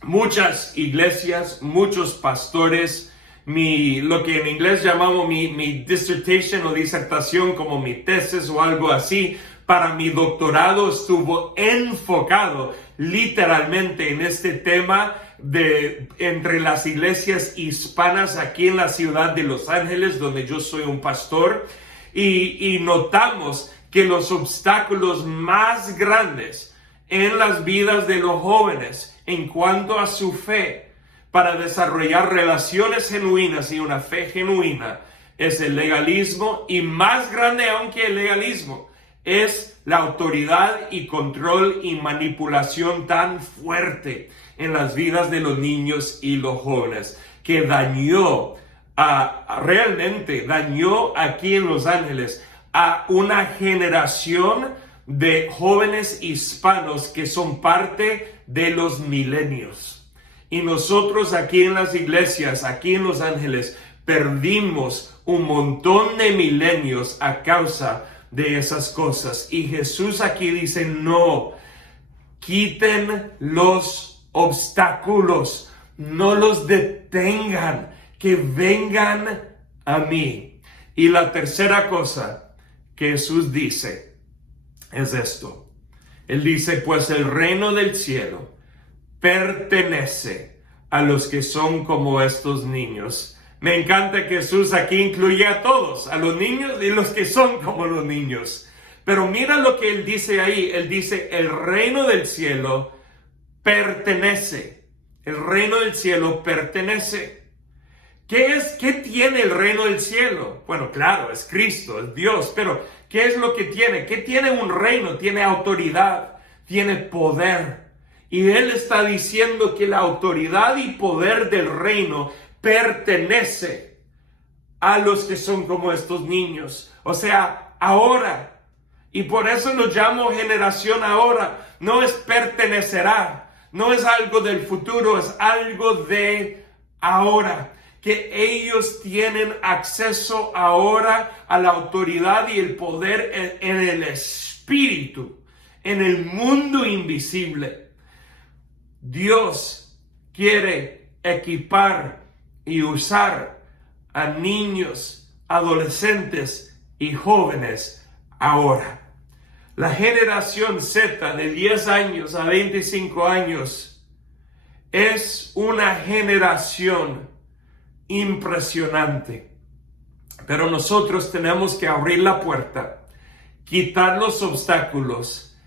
muchas iglesias, muchos pastores. Lo que en inglés llamamos mi dissertation o disertación, como mi tesis o algo así, para mi doctorado estuvo enfocado literalmente en este tema entre las iglesias hispanas aquí en la ciudad de Los Ángeles, donde yo soy un pastor, y notamos que los obstáculos más grandes en las vidas de los jóvenes en cuanto a su fe para desarrollar relaciones genuinas y una fe genuina es el legalismo, y más grande aún que el legalismo es la autoridad y control y manipulación tan fuerte en las vidas de los niños y los jóvenes, que realmente dañó aquí en Los Ángeles a una generación de jóvenes hispanos que son parte de los milenios. Y nosotros aquí en las iglesias, aquí en Los Ángeles, perdimos un montón de milenios a causa de esas cosas. Y Jesús aquí dice, no, quiten los obstáculos, no los detengan, que vengan a mí. Y la tercera cosa que Jesús dice es esto. Él dice, pues el reino del cielo pertenece a los que son como estos niños. Me encanta que Jesús aquí incluye a todos, a los niños y los que son como los niños. Pero mira lo que Él dice ahí. Él dice, el reino del cielo pertenece. El reino del cielo pertenece. ¿Qué tiene el reino del cielo? Bueno, claro, es Cristo, es Dios, pero ¿qué es lo que tiene? ¿Qué tiene un reino? Tiene autoridad, tiene poder. Y Él está diciendo que la autoridad y poder del reino pertenece a los que son como estos niños. O sea, ahora. Y por eso nos llamo generación ahora. No es pertenecerá, no es algo del futuro, es algo de ahora. Que ellos tienen acceso ahora a la autoridad y el poder en el espíritu, en el mundo invisible. Dios quiere equipar y usar a niños, adolescentes y jóvenes ahora. La generación Z de 10 años a 25 años es una generación impresionante. Pero nosotros tenemos que abrir la puerta, quitar los obstáculos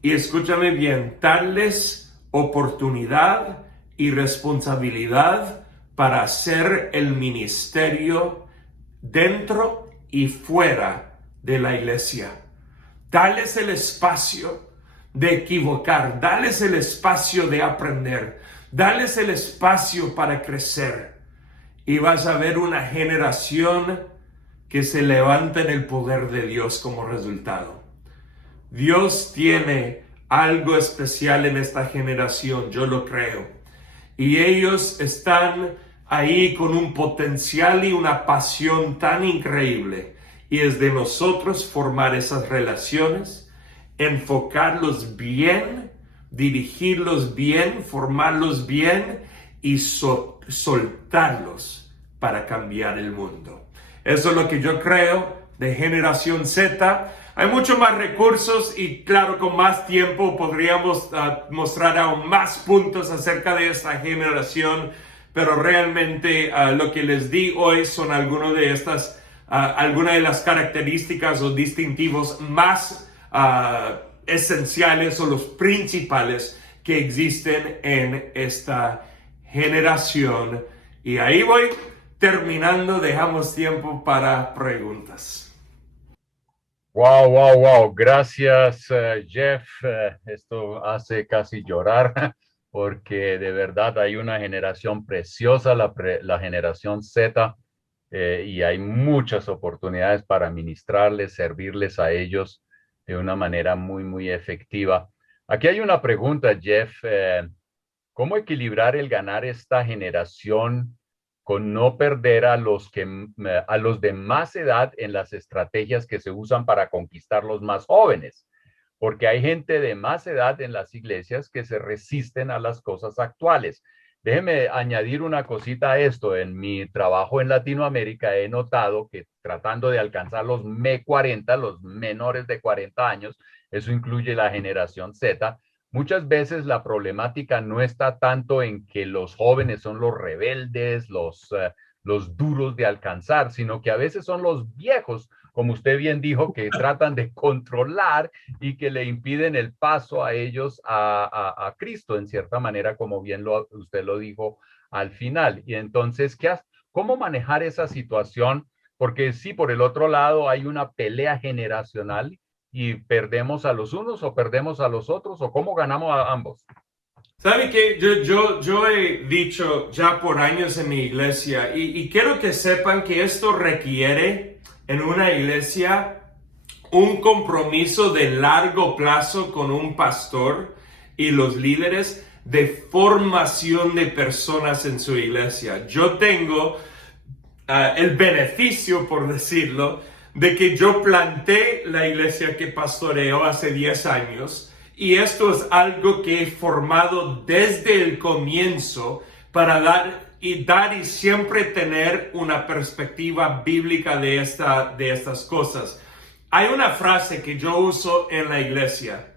y, escúchame bien, darles oportunidad y responsabilidad para hacer el ministerio dentro y fuera de la iglesia. Dales el espacio de equivocar, dales el espacio de aprender, dales el espacio para crecer. Y vas a ver una generación que se levanta en el poder de Dios como resultado. Dios tiene algo especial en esta generación, yo lo creo. Y ellos están ahí con un potencial y una pasión tan increíble. Y es de nosotros formar esas relaciones, enfocarlos bien, dirigirlos bien, formarlos bien y soltarlos para cambiar el mundo. Eso es lo que yo creo de Generación Z. Hay muchos más recursos y claro, con más tiempo podríamos mostrar aún más puntos acerca de esta generación, pero realmente lo que les di hoy son algunas de las características o distintivos más esenciales o los principales que existen en esta generación. Y ahí voy terminando, dejamos tiempo para preguntas. Wow, wow, wow. Gracias, Jeff. Esto hace casi llorar porque de verdad hay una generación preciosa, la generación Z, y hay muchas oportunidades para ministrarles, servirles a ellos de una manera muy, muy efectiva. Aquí hay una pregunta, Jeff. ¿Cómo equilibrar el ganar esta generación con no perder a los de más edad en las estrategias que se usan para conquistar los más jóvenes, porque hay gente de más edad en las iglesias que se resisten a las cosas actuales. Déjeme añadir una cosita a esto. En mi trabajo en Latinoamérica he notado que tratando de alcanzar los M40, los menores de 40 años, eso incluye la generación Z, muchas veces la problemática no está tanto en que los jóvenes son los rebeldes, los duros de alcanzar, sino que a veces son los viejos, como usted bien dijo, que tratan de controlar y que le impiden el paso a ellos a Cristo, en cierta manera, como bien usted lo dijo al final. Y entonces, ¿cómo manejar esa situación? Porque sí, por el otro lado hay una pelea generacional y perdemos a los unos o perdemos a los otros, o cómo ganamos a ambos. ¿Sabe qué? Yo he dicho ya por años en mi iglesia y quiero que sepan que esto requiere en una iglesia un compromiso de largo plazo con un pastor y los líderes de formación de personas en su iglesia. Yo tengo el beneficio, por decirlo, de que yo planté la iglesia que pastoreo hace 10 años y esto es algo que he formado desde el comienzo para dar y siempre tener una perspectiva bíblica de estas cosas. Hay una frase que yo uso en la iglesia: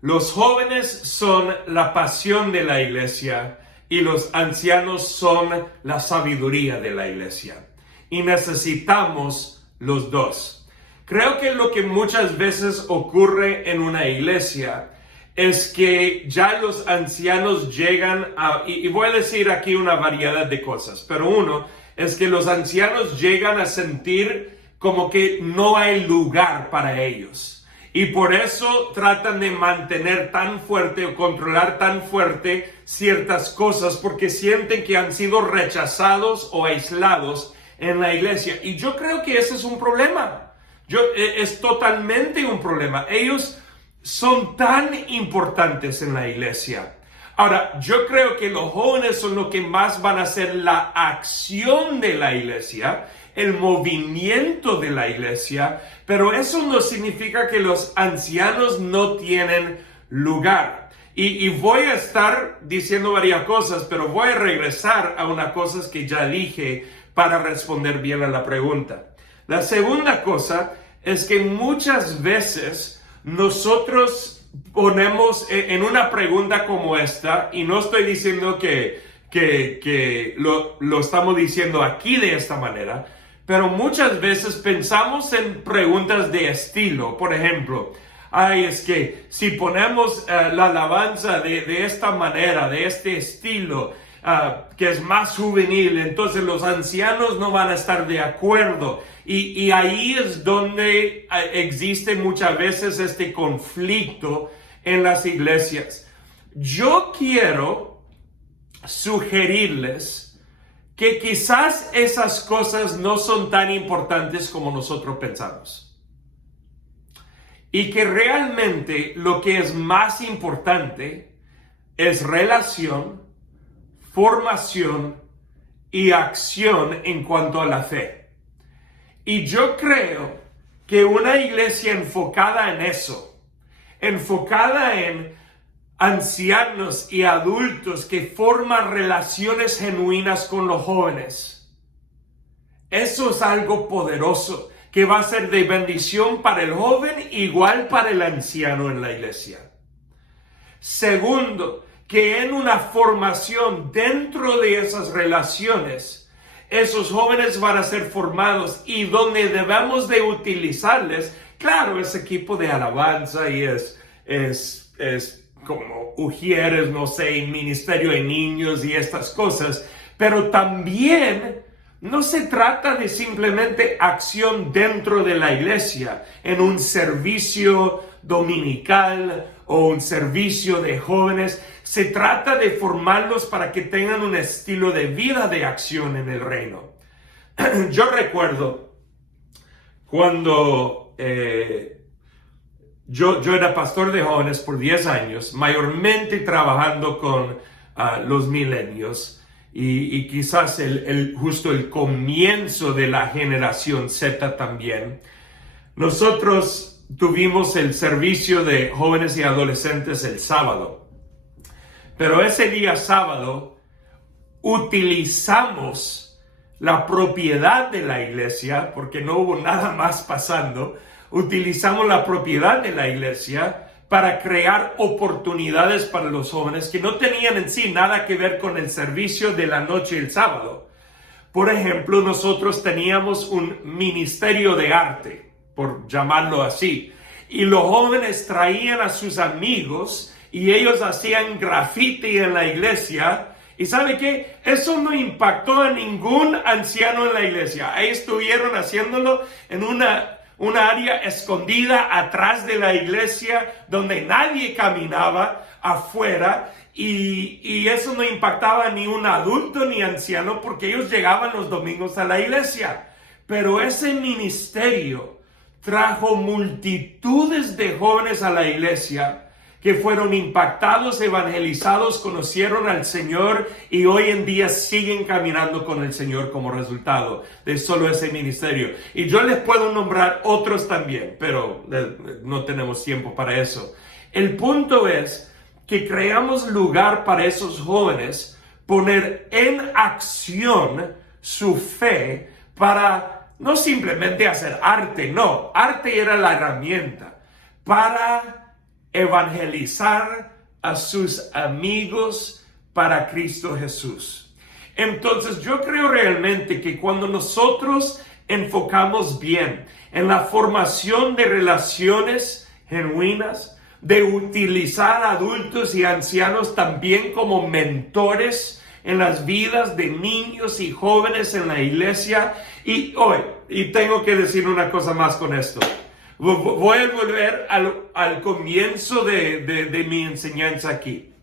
los jóvenes son la pasión de la iglesia y los ancianos son la sabiduría de la iglesia. Y necesitamos los dos. Creo que lo que muchas veces ocurre en una iglesia es que ya los ancianos llegan y voy a decir aquí una variedad de cosas, pero uno es que los ancianos llegan a sentir como que no hay lugar para ellos. Y por eso tratan de mantener tan fuerte o controlar tan fuerte ciertas cosas porque sienten que han sido rechazados o aislados en la iglesia. Y yo creo que ese es un problema. Es totalmente un problema. Ellos son tan importantes en la iglesia. Ahora, yo creo que los jóvenes son los que más van a hacer la acción de la iglesia, el movimiento de la iglesia, pero eso no significa que los ancianos no tienen lugar. Y voy a estar diciendo varias cosas, pero voy a regresar a unas cosas que ya dije para responder bien a la pregunta. La segunda cosa es que muchas veces nosotros ponemos en una pregunta como esta, y no estoy diciendo que lo estamos diciendo aquí de esta manera, pero muchas veces pensamos en preguntas de estilo. Por ejemplo, es que si ponemos la alabanza de esta manera, de este estilo, que es más juvenil, entonces los ancianos no van a estar de acuerdo. Y ahí es donde existe muchas veces este conflicto en las iglesias. Yo quiero sugerirles que quizás esas cosas no son tan importantes como nosotros pensamos. Y que realmente lo que es más importante es relación, formación y acción en cuanto a la fe. Y yo creo que una iglesia enfocada en eso, enfocada en ancianos y adultos que forman relaciones genuinas con los jóvenes, eso es algo poderoso que va a ser de bendición para el joven, igual para el anciano en la iglesia. Segundo, que en una formación dentro de esas relaciones, esos jóvenes van a ser formados y donde debemos de utilizarles, claro, es equipo de alabanza y es como ujieres, no sé, ministerio de niños y estas cosas, pero también no se trata de simplemente acción dentro de la iglesia, en un servicio dominical o un servicio de jóvenes. Se trata de formarlos para que tengan un estilo de vida de acción en el reino. Yo recuerdo cuando yo era pastor de jóvenes por 10 años, mayormente trabajando con los milenios. y quizás justo el comienzo de la generación Z también. Nosotros tuvimos el servicio de jóvenes y adolescentes el sábado, pero ese día sábado utilizamos la propiedad de la iglesia, porque no hubo nada más pasando. Utilizamos la propiedad de la iglesia para crear oportunidades para los jóvenes que no tenían en sí nada que ver con el servicio de la noche y el sábado. Por ejemplo, nosotros teníamos un ministerio de arte, por llamarlo así, y los jóvenes traían a sus amigos y ellos hacían graffiti en la iglesia. ¿Y sabe qué? Eso no impactó a ningún anciano en la iglesia. Ahí estuvieron haciéndolo en una área escondida atrás de la iglesia donde nadie caminaba afuera, y eso no impactaba a ni un adulto ni anciano porque ellos llegaban los domingos a la iglesia. Pero ese ministerio trajo multitudes de jóvenes a la iglesia que fueron impactados, evangelizados, conocieron al Señor y hoy en día siguen caminando con el Señor como resultado de solo ese ministerio. Y yo les puedo nombrar otros también, pero no tenemos tiempo para eso. El punto es que creamos lugar para esos jóvenes poner en acción su fe para no simplemente hacer arte, no, arte era la herramienta para evangelizar a sus amigos para Cristo Jesús. Entonces yo creo realmente que cuando nosotros enfocamos bien en la formación de relaciones genuinas, de utilizar a adultos y ancianos también como mentores en las vidas de niños y jóvenes en la iglesia, y tengo que decir una cosa más con esto. Voy a volver al comienzo de mi enseñanza aquí.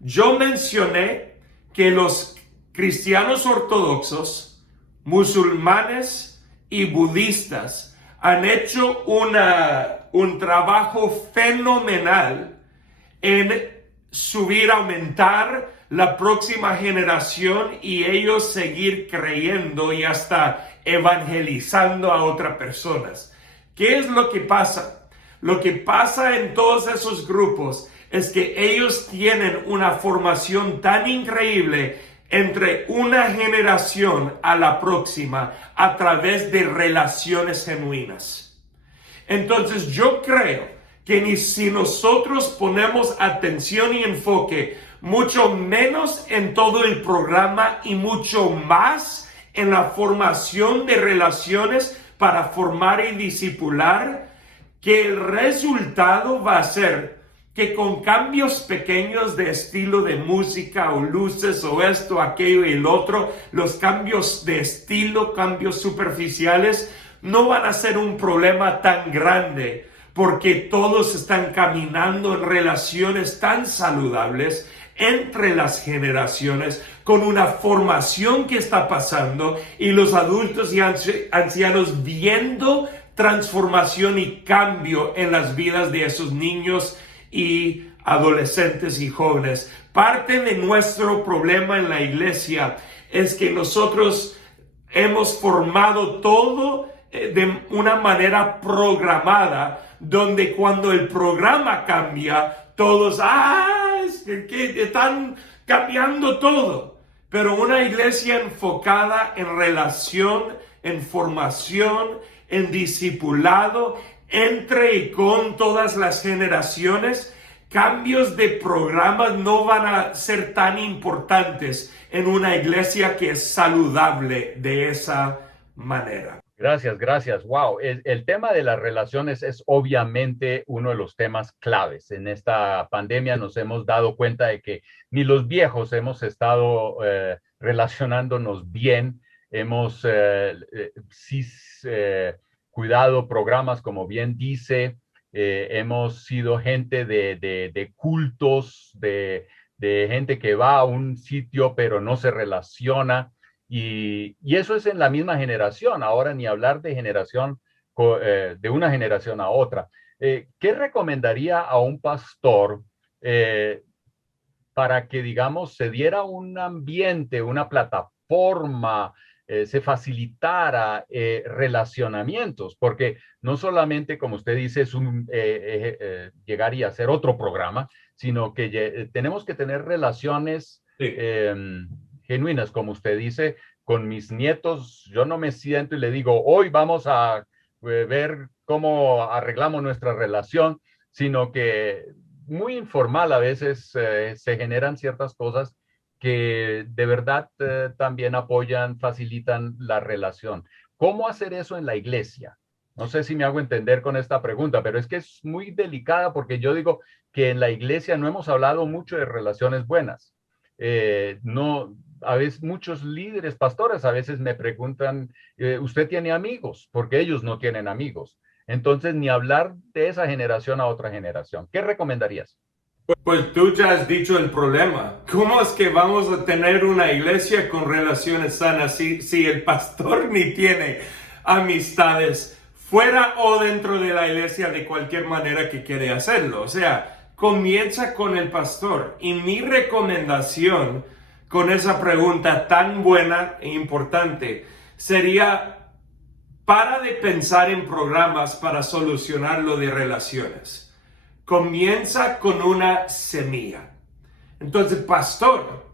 Yo mencioné que los cristianos ortodoxos, musulmanes y budistas han hecho un trabajo fenomenal en aumentar la próxima generación y ellos seguir creyendo y hasta evangelizando a otras personas. ¿Qué es lo que pasa? Lo que pasa en todos esos grupos es que ellos tienen una formación tan increíble entre una generación a la próxima a través de relaciones genuinas. Entonces yo creo que si nosotros ponemos atención y enfoque mucho menos en todo el programa y mucho más en la formación de relaciones para formar y discipular, que el resultado va a ser que con cambios pequeños de estilo de música o luces o esto, aquello y el otro, los cambios de estilo, cambios superficiales, no van a ser un problema tan grande porque todos están caminando en relaciones tan saludables entre las generaciones, con una formación que está pasando y los adultos y ancianos viendo transformación y cambio en las vidas de esos niños y adolescentes y jóvenes. Parte de nuestro problema en la iglesia es que nosotros hemos formado todo de una manera programada, donde cuando el programa cambia, todos, que están cambiando todo. Pero una iglesia enfocada en relación, en formación, en discipulado, entre y con todas las generaciones, cambios de programas no van a ser tan importantes en una iglesia que es saludable de esa manera. Gracias. Wow. El tema de las relaciones es obviamente uno de los temas claves. En esta pandemia nos hemos dado cuenta de que ni los viejos hemos estado relacionándonos bien. Hemos cuidado programas, como bien dice. Hemos sido gente de cultos, de gente que va a un sitio pero no se relaciona. Y eso es en la misma generación. Ahora ni hablar de generación, de una generación a otra. ¿Qué recomendaría a un pastor para que, digamos, se diera un ambiente, una plataforma, se facilitara relacionamientos, porque no solamente, como usted dice, es llegar y hacer otro programa, sino que tenemos que tener relaciones Sí. genuinas, como usted dice, con mis nietos. Yo no me siento y le digo, hoy vamos a ver cómo arreglamos nuestra relación, sino que muy informal a veces se generan ciertas cosas que de verdad también apoyan, facilitan la relación. ¿Cómo hacer eso en la iglesia? No sé si me hago entender con esta pregunta, pero es que es muy delicada porque yo digo que en la iglesia no hemos hablado mucho de relaciones buenas. No, a veces muchos líderes, pastores, a veces me preguntan, ¿usted tiene amigos? Porque ellos no tienen amigos. Entonces, ni hablar de esa generación a otra generación. ¿Qué recomendarías? Pues tú ya has dicho el problema. ¿Cómo es que vamos a tener una iglesia con relaciones sanas si el pastor ni tiene amistades fuera o dentro de la iglesia de cualquier manera que quiere hacerlo? O sea, comienza con el pastor. Y mi recomendación con esa pregunta tan buena e importante sería: para de pensar en programas para solucionar lo de relaciones. Comienza con una semilla. Entonces, pastor,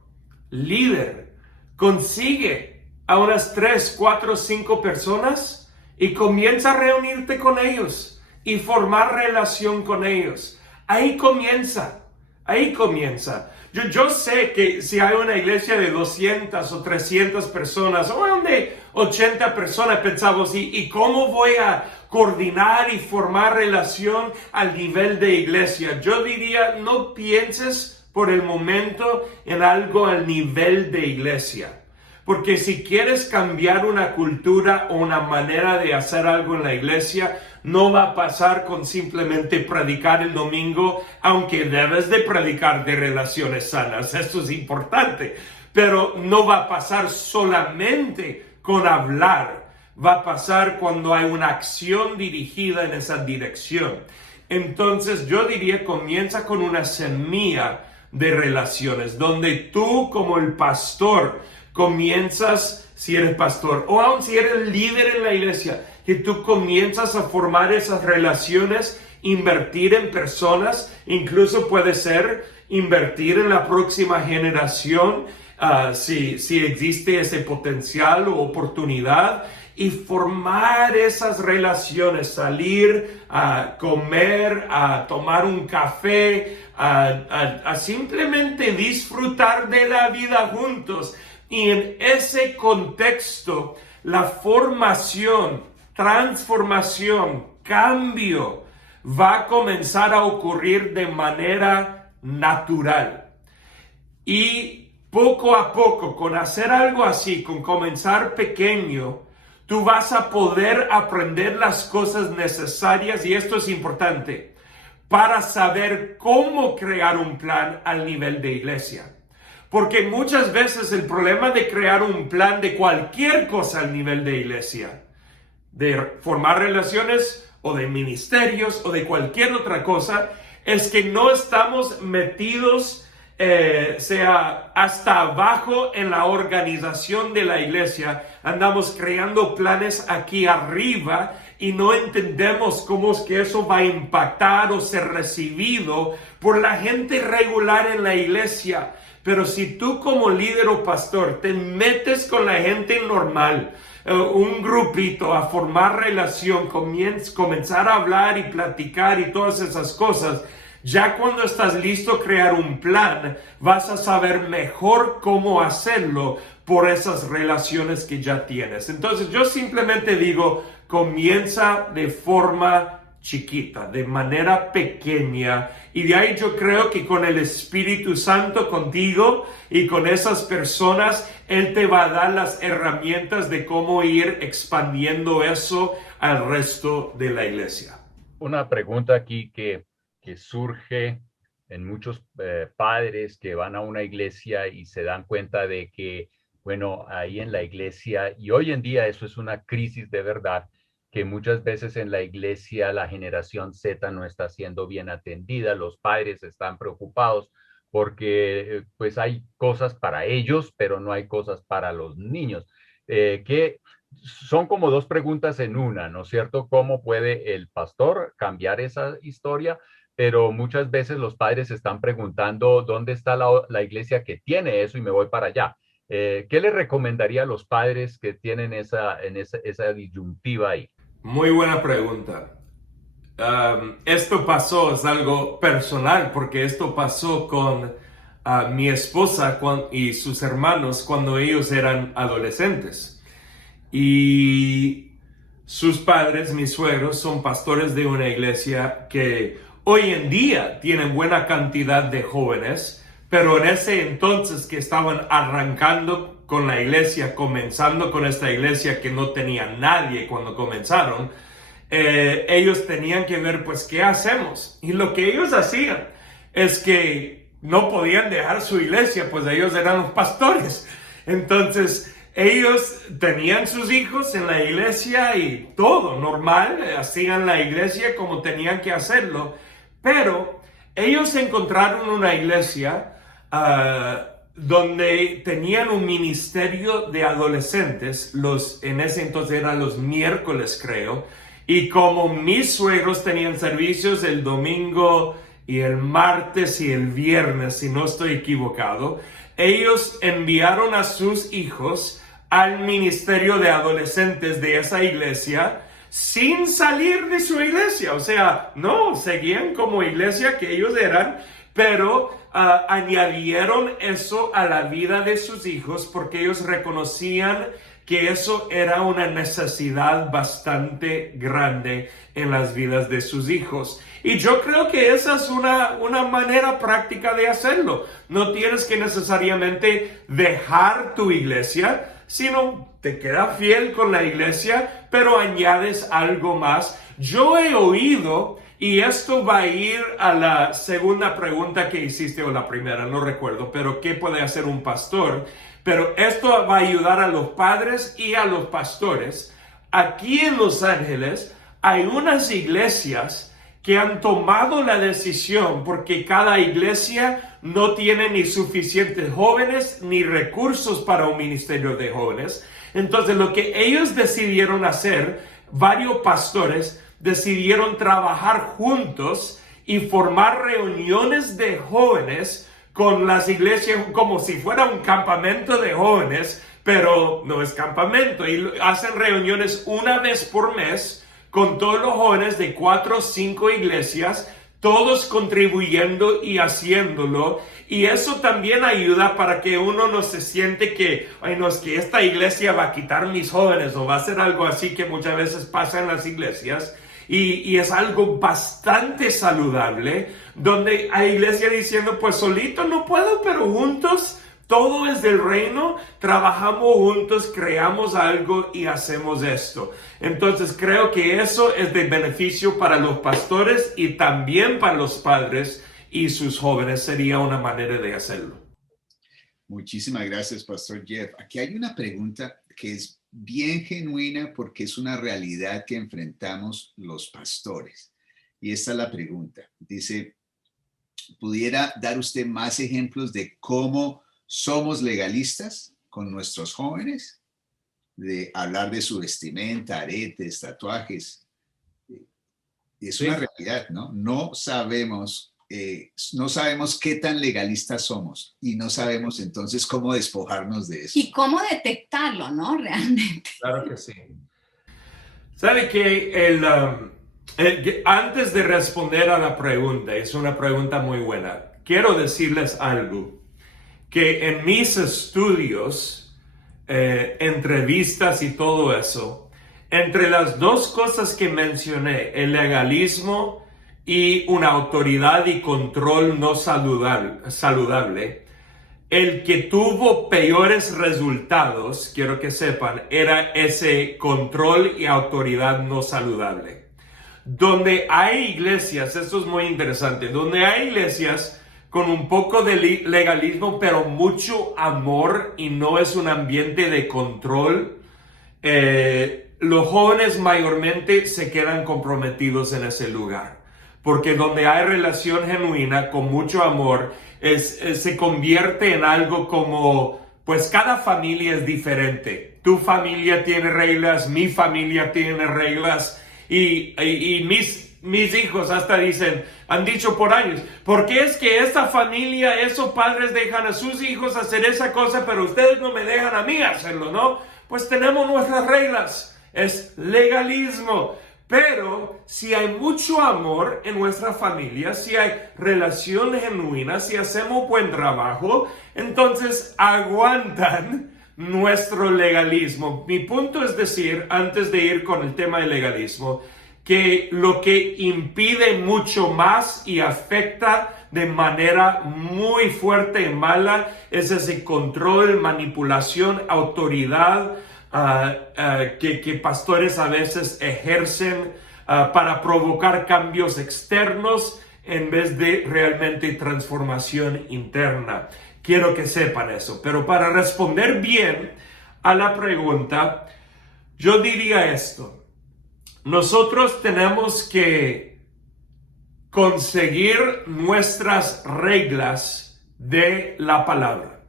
líder, consigue a unas 3, 4, 5 personas y comienza a reunirte con ellos y formar relación con ellos. Ahí comienza. Ahí comienza. Yo sé que si hay una iglesia de 200 o 300 personas o de 80 personas, pensamos, ¿y cómo voy a coordinar y formar relación al nivel de iglesia? Yo diría, no pienses por el momento en algo al nivel de iglesia. Porque si quieres cambiar una cultura o una manera de hacer algo en la iglesia, no va a pasar con simplemente predicar el domingo, aunque debes de predicar de relaciones sanas, esto es importante, pero no va a pasar solamente con hablar, va a pasar cuando hay una acción dirigida en esa dirección. Entonces yo diría, comienza con una semilla de relaciones, donde tú como el pastor comienzas, si eres pastor o aún si eres líder en la iglesia, que tú comienzas a formar esas relaciones, invertir en personas, incluso puede ser invertir en la próxima generación, si existe ese potencial o oportunidad, y formar esas relaciones, salir a comer, a tomar un café, a simplemente disfrutar de la vida juntos. Y en ese contexto, la formación, transformación, cambio va a comenzar a ocurrir de manera natural. Y poco a poco, con hacer algo así, con comenzar pequeño, tú vas a poder aprender las cosas necesarias, y esto es importante, para saber cómo crear un plan al nivel de iglesia. Porque muchas veces el problema de crear un plan de cualquier cosa al nivel de iglesia, de formar relaciones o de ministerios o de cualquier otra cosa, es que no estamos metidos, sea hasta abajo en la organización de la iglesia. Andamos creando planes aquí arriba y no entendemos cómo es que eso va a impactar o ser recibido por la gente regular en la iglesia. Pero si tú como líder o pastor te metes con la gente normal, un grupito, a formar relación, comenzar a hablar y platicar y todas esas cosas, ya cuando estás listo a crear un plan, vas a saber mejor cómo hacerlo por esas relaciones que ya tienes. Entonces yo simplemente digo, comienza de forma chiquita, de manera pequeña, y de ahí yo creo que con el Espíritu Santo contigo y con esas personas, Él te va a dar las herramientas de cómo ir expandiendo eso al resto de la iglesia. Una pregunta aquí que surge en muchos padres que van a una iglesia y se dan cuenta de que, bueno, ahí en la iglesia, y hoy en día eso es una crisis de verdad, que muchas veces en la iglesia la generación Z no está siendo bien atendida, los padres están preocupados porque pues hay cosas para ellos, pero no hay cosas para los niños. Que son como dos preguntas en una, ¿no es cierto? ¿Cómo puede el pastor cambiar esa historia? Pero muchas veces los padres están preguntando dónde está la iglesia que tiene eso y me voy para allá. ¿Qué le recomendaría a los padres que tienen esa disyuntiva ahí? Muy buena pregunta. Esto pasó, es algo personal, porque esto pasó con mi esposa y sus hermanos cuando ellos eran adolescentes. Y sus padres, mis suegros, son pastores de una iglesia que hoy en día tienen buena cantidad de jóvenes, pero en ese entonces que estaban arrancando con la iglesia, comenzando con esta iglesia que no tenía nadie cuando comenzaron, ellos tenían que ver, pues, ¿qué hacemos? Y lo que ellos hacían es que no podían dejar su iglesia, pues ellos eran los pastores. Entonces, ellos tenían sus hijos en la iglesia y todo normal, hacían la iglesia como tenían que hacerlo, pero ellos encontraron una iglesia donde tenían un ministerio de adolescentes, en ese entonces eran los miércoles, creo, y como mis suegros tenían servicios el domingo y el martes y el viernes, si no estoy equivocado, ellos enviaron a sus hijos al ministerio de adolescentes de esa iglesia sin salir de su iglesia. O sea, no, seguían como iglesia que ellos eran, pero añadieron eso a la vida de sus hijos porque ellos reconocían que eso era una necesidad bastante grande en las vidas de sus hijos. Y yo creo que esa es una manera práctica de hacerlo. No tienes que necesariamente dejar tu iglesia, sino te quedas fiel con la iglesia, pero añades algo más. Yo he oído, y esto va a ir a la segunda pregunta que hiciste, o la primera, no recuerdo, pero ¿qué puede hacer un pastor? Pero esto va a ayudar a los padres y a los pastores. Aquí en Los Ángeles hay unas iglesias que han tomado la decisión, porque cada iglesia no tiene ni suficientes jóvenes ni recursos para un ministerio de jóvenes. Entonces lo que ellos decidieron hacer, varios pastores decidieron trabajar juntos y formar reuniones de jóvenes con las iglesias como si fuera un campamento de jóvenes, pero no es campamento, y hacen reuniones una vez por mes con todos los jóvenes de 4 o 5 iglesias, todos contribuyendo y haciéndolo, y eso también ayuda para que uno no se siente que, ay, no, es que esta iglesia va a quitar mis jóvenes, o va a ser algo así que muchas veces pasa en las iglesias. Y es algo bastante saludable, donde hay iglesia diciendo, pues solito no puedo, pero juntos, todo es del reino, trabajamos juntos, creamos algo y hacemos esto. Entonces creo que eso es de beneficio para los pastores y también para los padres y sus jóvenes. Sería una manera de hacerlo. Muchísimas gracias, Pastor Jeff. Aquí hay una pregunta que es bien genuina porque es una realidad que enfrentamos los pastores. Y esta es la pregunta. Dice, ¿pudiera dar usted más ejemplos de cómo somos legalistas con nuestros jóvenes? De hablar de su vestimenta, aretes, tatuajes. Es una realidad, ¿no? No sabemos qué tan legalistas somos y no sabemos entonces cómo despojarnos de eso. Y cómo detectarlo, ¿no? Realmente. Claro que sí. ¿Sabe que antes de responder a la pregunta, es una pregunta muy buena, quiero decirles algo, que en mis estudios, entrevistas y todo eso, entre las dos cosas que mencioné, el legalismo y una autoridad y control no saludable, el que tuvo peores resultados, quiero que sepan, era ese control y autoridad no saludable. Donde hay iglesias, esto es muy interesante, donde hay iglesias con un poco de legalismo, pero mucho amor y no es un ambiente de control, los jóvenes mayormente se quedan comprometidos en ese lugar. porque donde hay relación genuina, con mucho amor, se convierte en algo como, pues cada familia es diferente. Tu familia tiene reglas, mi familia tiene reglas, y mis hijos hasta han dicho por años, ¿por qué es que esta familia, esos padres dejan a sus hijos hacer esa cosa, pero ustedes no me dejan a mí hacerlo, ¿no? Pues tenemos nuestras reglas, es legalismo. Pero si hay mucho amor en nuestra familia, si hay relación genuina, si hacemos buen trabajo, entonces aguantan nuestro legalismo. Mi punto es decir, antes de ir con el tema del legalismo, que lo que impide mucho más y afecta de manera muy fuerte y mala es ese control, manipulación, autoridad que pastores a veces ejercen para provocar cambios externos en vez de realmente transformación interna. Quiero que sepan eso. Pero para responder bien a la pregunta, yo diría esto. Nosotros tenemos que conseguir nuestras reglas de la palabra.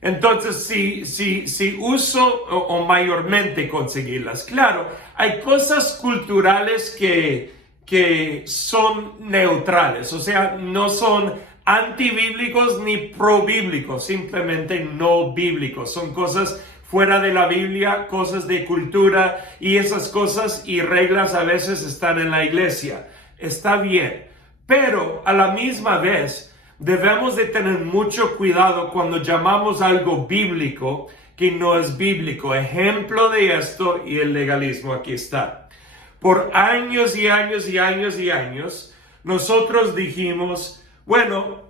Entonces, si uso o mayormente conseguirlas, claro, hay cosas culturales que son neutrales, o sea, no son antibíblicos ni probíblicos, simplemente no bíblicos, son cosas fuera de la Biblia, cosas de cultura, y esas cosas y reglas a veces están en la iglesia. Está bien, pero a la misma vez debemos de tener mucho cuidado cuando llamamos algo bíblico que no es bíblico. Ejemplo de esto y el legalismo aquí está. Por años y años y años y años, nosotros dijimos, bueno,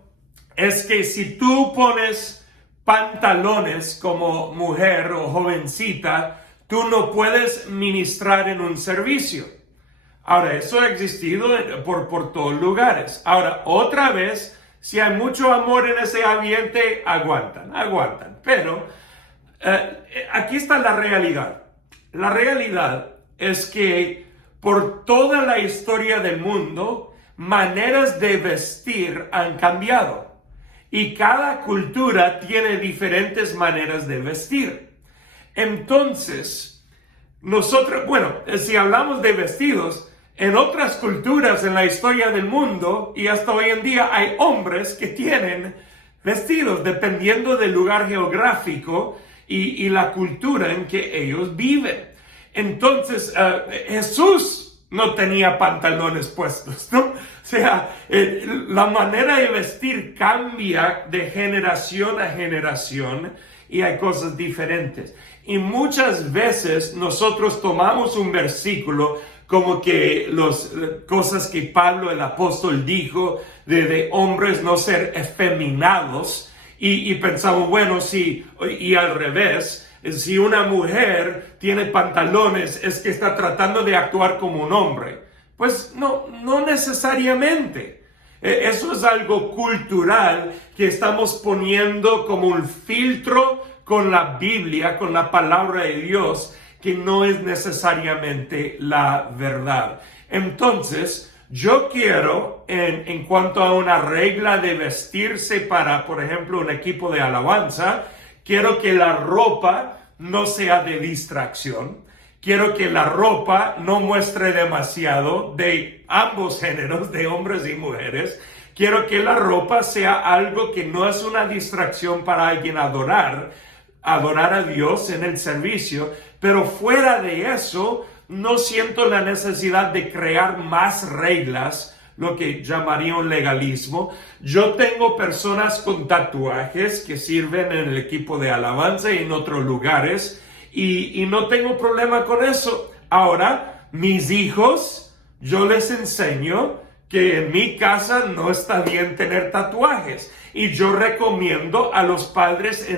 es que si tú pones pantalones como mujer o jovencita, tú no puedes ministrar en un servicio. Ahora, eso ha existido por todos lugares. Ahora, otra vez, si hay mucho amor en ese ambiente, aguantan. Pero aquí está la realidad. La realidad es que por toda la historia del mundo, maneras de vestir han cambiado. Y cada cultura tiene diferentes maneras de vestir. Entonces, nosotros, si hablamos de vestidos, en otras culturas en la historia del mundo y hasta hoy en día hay hombres que tienen vestidos dependiendo del lugar geográfico y la cultura en que ellos viven. Entonces, Jesús no tenía pantalones puestos, ¿no? O sea, la manera de vestir cambia de generación a generación y hay cosas diferentes. Y muchas veces nosotros tomamos un versículo como que las cosas que Pablo el apóstol dijo de hombres no ser efeminados y pensamos, bueno, sí, y al revés, si una mujer tiene pantalones es que está tratando de actuar como un hombre. Pues no necesariamente. Eso es algo cultural que estamos poniendo como un filtro con la Biblia, con la palabra de Dios, que no es necesariamente la verdad. Entonces, yo quiero, en cuanto a una regla de vestirse para, por ejemplo, un equipo de alabanza, quiero que la ropa no sea de distracción. Quiero que la ropa no muestre demasiado de ambos géneros, de hombres y mujeres. Quiero que la ropa sea algo que no es una distracción para alguien adorar a Dios en el servicio, pero fuera de eso, no siento la necesidad de crear más reglas, lo que llamaría un legalismo. Yo tengo personas con tatuajes que sirven en el equipo de alabanza y en otros lugares, y no tengo problema con eso. Ahora, mis hijos, yo les enseño que en mi casa no está bien tener tatuajes. Y yo recomiendo a los padres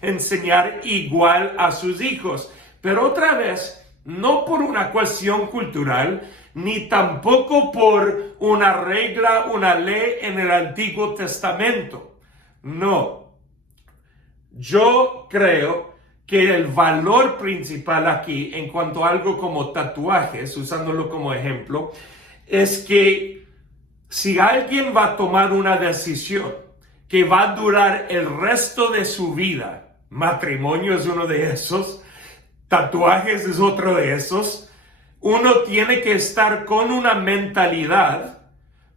enseñar igual a sus hijos. Pero otra vez, no por una cuestión cultural, ni tampoco por una regla, una ley en el Antiguo Testamento. No. Yo creo que el valor principal aquí, en cuanto a algo como tatuajes, usándolo como ejemplo, es que si alguien va a tomar una decisión que va a durar el resto de su vida, matrimonio es uno de esos, tatuajes es otro de esos, uno tiene que estar con una mentalidad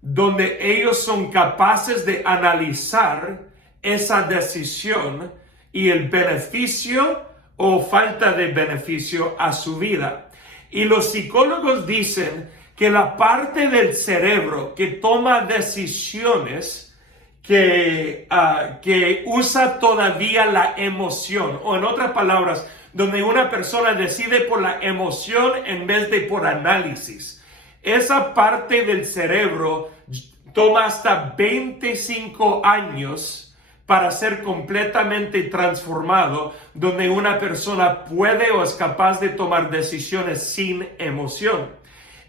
donde ellos son capaces de analizar esa decisión y el beneficio o falta de beneficio a su vida. Y los psicólogos dicen que la parte del cerebro que toma decisiones, que usa todavía la emoción, o en otras palabras, donde una persona decide por la emoción en vez de por análisis. Esa parte del cerebro toma hasta 25 años para ser completamente transformado, donde una persona puede o es capaz de tomar decisiones sin emoción.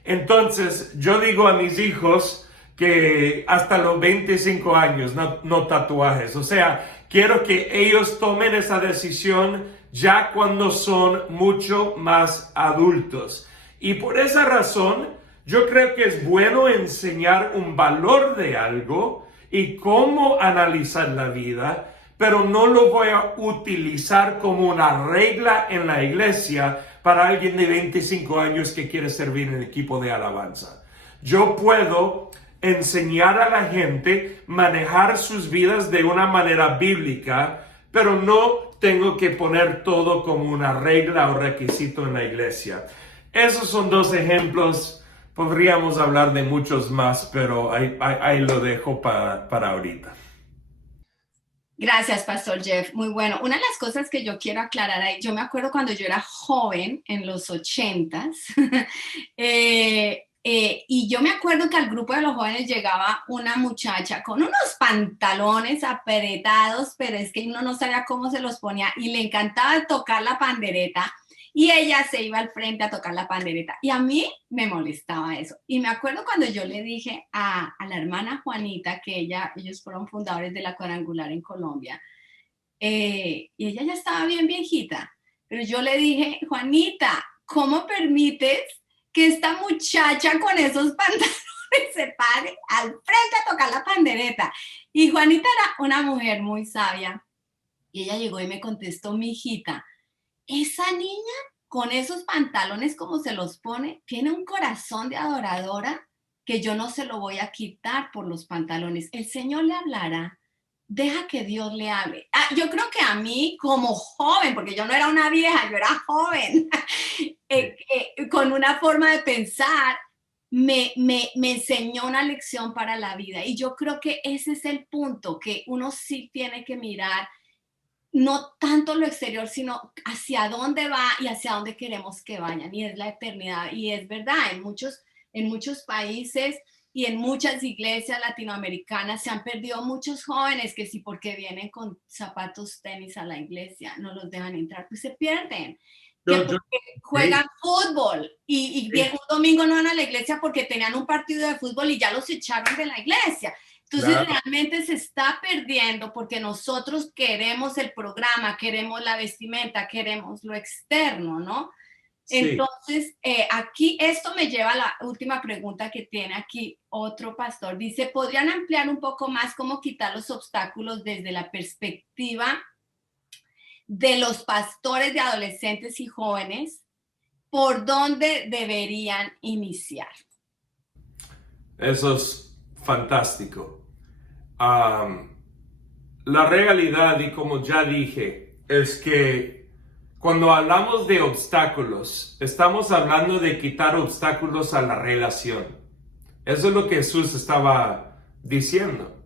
Entonces, yo digo a mis hijos que hasta los 25 años, no tatuajes. O sea, quiero que ellos tomen esa decisión ya cuando son mucho más adultos. Y por esa razón, yo creo que es bueno enseñar un valor de algo y cómo analizar la vida, pero no lo voy a utilizar como una regla en la iglesia para alguien de 25 años que quiere servir en el equipo de alabanza. Yo puedo enseñar a la gente manejar sus vidas de una manera bíblica, pero no tengo que poner todo como una regla o requisito en la iglesia. Esos son dos ejemplos. Podríamos hablar de muchos más, pero ahí lo dejo para ahorita. Gracias, Pastor Jeff. Muy bueno. Una de las cosas que yo quiero aclarar ahí, yo me acuerdo cuando yo era joven, en los 80s, y yo me acuerdo que al grupo de los jóvenes llegaba una muchacha con unos pantalones apretados, pero es que uno no sabía cómo se los ponía, y le encantaba tocar la pandereta, y ella se iba al frente a tocar la pandereta, y a mí me molestaba eso. Y me acuerdo cuando yo le dije a la hermana Juanita, que ellos fueron fundadores de la Cuadrangular en Colombia, y ella ya estaba bien viejita, pero yo le dije, Juanita, ¿cómo permites que esta muchacha con esos pantalones se pare al frente a tocar la pandereta? Y Juanita era una mujer muy sabia, y ella llegó y me contestó, mi hijita, esa niña con esos pantalones como se los pone, tiene un corazón de adoradora que yo no se lo voy a quitar por los pantalones. El Señor le hablará, deja que Dios le hable. Yo creo que a mí como joven, porque yo no era una vieja, yo era joven, con una forma de pensar, me enseñó una lección para la vida. Y yo creo que ese es el punto, que uno sí tiene que mirar no tanto lo exterior, sino hacia dónde va y hacia dónde queremos que vayan, y es la eternidad. Y es verdad, en muchos países y en muchas iglesias latinoamericanas se han perdido muchos jóvenes que sí, porque vienen con zapatos tenis a la iglesia, no los dejan entrar, pues se pierden. Juegan fútbol y un domingo no van a la iglesia porque tenían un partido de fútbol y ya los echaron de la iglesia. Entonces realmente se está perdiendo porque nosotros queremos el programa, queremos la vestimenta, queremos lo externo, ¿no? Sí. Entonces, aquí esto me lleva a la última pregunta que tiene aquí otro pastor. Dice, ¿podrían ampliar un poco más cómo quitar los obstáculos desde la perspectiva de los pastores de adolescentes y jóvenes? ¿Por dónde deberían iniciar? Eso es fantástico. La realidad, y como ya dije, es que cuando hablamos de obstáculos, estamos hablando de quitar obstáculos a la relación. Eso es lo que Jesús estaba diciendo.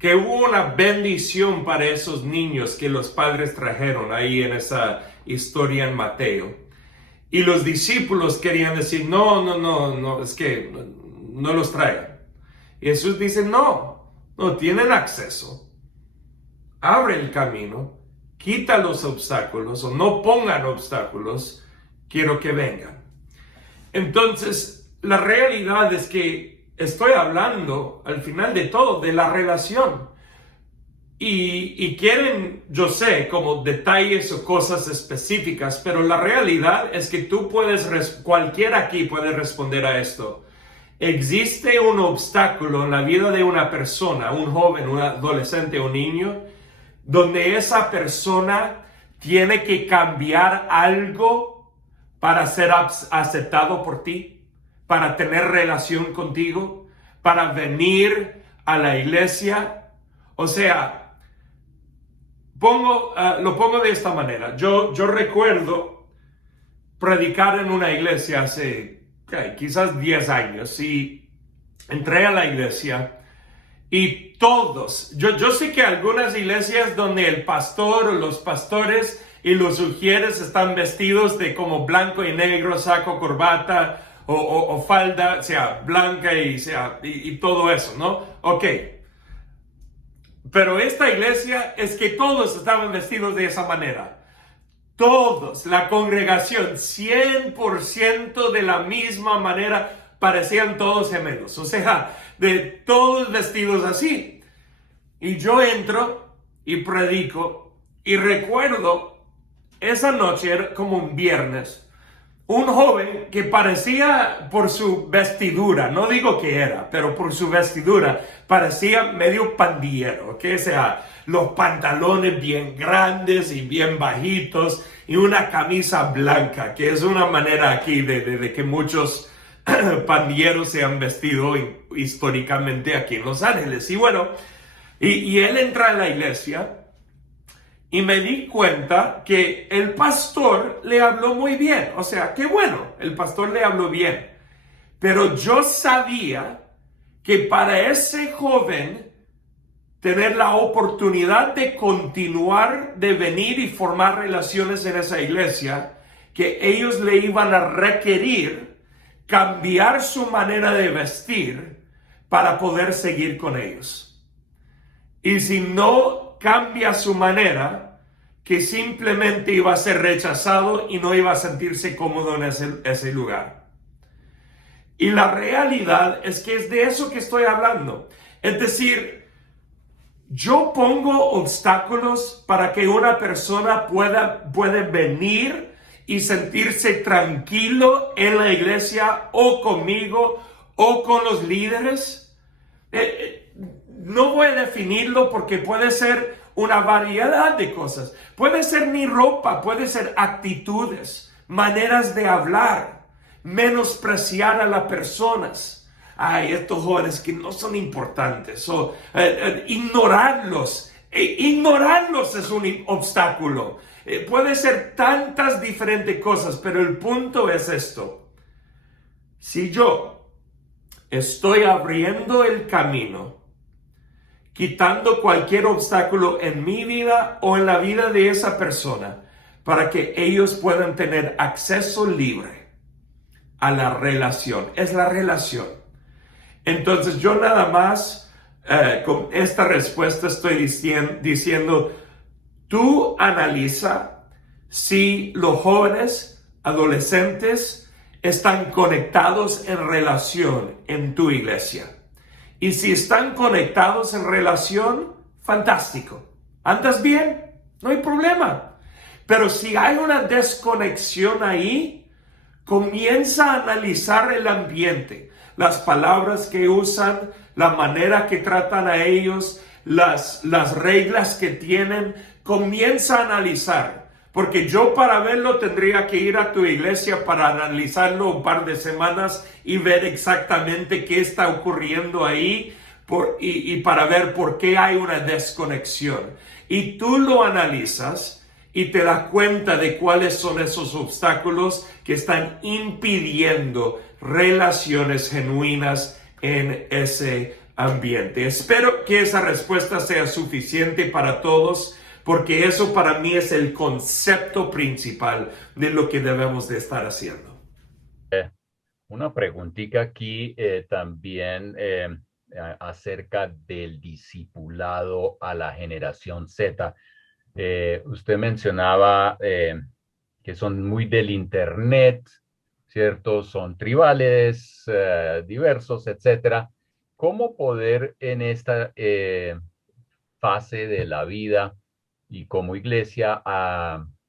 Que hubo una bendición para esos niños que los padres trajeron ahí en esa historia en Mateo. Y los discípulos querían decir, no, es que no los traigan. Y Jesús dice, no tienen acceso. Abre el camino, quita los obstáculos o no pongan obstáculos, quiero que vengan. Entonces, la realidad es que estoy hablando al final de todo de la relación. Y quieren, yo sé, como detalles o cosas específicas, pero la realidad es que cualquiera aquí puede responder a esto. existe un obstáculo en la vida de una persona, un joven, un adolescente, un niño, donde esa persona tiene que cambiar algo para ser aceptado por ti, para tener relación contigo, para venir a la iglesia. O sea, lo pongo de esta manera. Yo recuerdo predicar en una iglesia hace quizás 10 años y entré a la iglesia y todos, yo sé que algunas iglesias donde el pastor o los pastores y los sugieres están vestidos de como blanco y negro, saco, corbata o falda, sea blanca y todo eso, ¿no? Ok. Pero esta iglesia es que todos estaban vestidos de esa manera. Todos, la congregación, 100% de la misma manera, parecían todos gemelos. O sea, de todos vestidos así. Y yo entro y predico y recuerdo esa noche, era como un viernes, un joven que parecía por su vestidura, no digo que era, pero por su vestidura, parecía medio pandillero, que sea, los pantalones bien grandes y bien bajitos y una camisa blanca, que es una manera aquí de que muchos pandilleros se han vestido históricamente aquí en Los Ángeles. Y bueno, y él entra a la iglesia y me di cuenta que el pastor le habló muy bien. O sea, qué bueno, el pastor le habló bien. Pero yo sabía que para ese joven tener la oportunidad de continuar, de venir y formar relaciones en esa iglesia, que ellos le iban a requerir cambiar su manera de vestir para poder seguir con ellos. Y si no cambia su manera, que simplemente iba a ser rechazado y no iba a sentirse cómodo en ese lugar. Y la realidad es que es de eso que estoy hablando. Es decir, yo pongo obstáculos para que una persona pueda venir y sentirse tranquilo en la iglesia o conmigo o con los líderes. No voy a definirlo porque puede ser una variedad de cosas. Puede ser mi ropa, puede ser actitudes, maneras de hablar, menospreciar a las personas. Ay, estos jóvenes que no son importantes, o ignorarlos. Ignorarlos es un obstáculo. Puede ser tantas diferentes cosas, pero el punto es esto. Si yo estoy abriendo el camino, quitando cualquier obstáculo en mi vida o en la vida de esa persona, para que ellos puedan tener acceso libre a la relación. Es la relación. Entonces yo nada más con esta respuesta estoy diciendo, tú analiza si los jóvenes, adolescentes, están conectados en relación en tu iglesia. Y si están conectados en relación, fantástico. ¿Andas bien? No hay problema. Pero si hay una desconexión ahí, comienza a analizar el ambiente, las palabras que usan, la manera que tratan a ellos, las reglas que tienen. Comienza a analizar. Porque yo para verlo tendría que ir a tu iglesia para analizarlo un par de semanas y ver exactamente qué está ocurriendo ahí y para ver por qué hay una desconexión. Y tú lo analizas y te das cuenta de cuáles son esos obstáculos que están impidiendo relaciones genuinas en ese ambiente. Espero que esa respuesta sea suficiente para todos, porque eso para mí es el concepto principal de lo que debemos de estar haciendo. Una preguntita aquí también acerca del discipulado a la generación Z. Usted mencionaba que son muy del internet, ¿cierto? Son tribales, diversos, etcétera. ¿Cómo poder en esta fase de la vida y como iglesia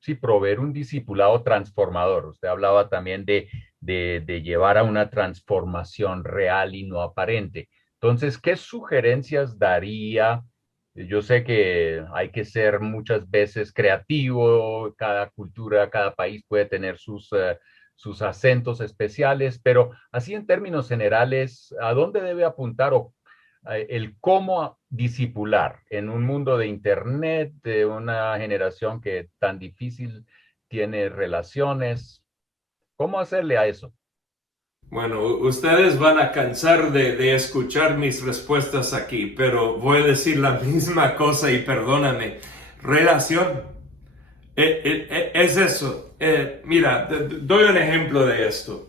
sí proveer un discipulado transformador? Usted hablaba también de de llevar a una transformación real y no aparente. Entonces, ¿qué sugerencias daría? Yo sé que hay que ser muchas veces creativo, cada cultura, cada país puede tener sus acentos especiales, pero así en términos generales, ¿a dónde debe apuntar el cómo discipular en un mundo de internet, de una generación que tan difícil tiene relaciones? ¿Cómo hacerle a eso? Bueno, ustedes van a cansar de escuchar mis respuestas aquí, pero voy a decir la misma cosa y perdóname. Relación. Es eso. Mira, doy un ejemplo de esto.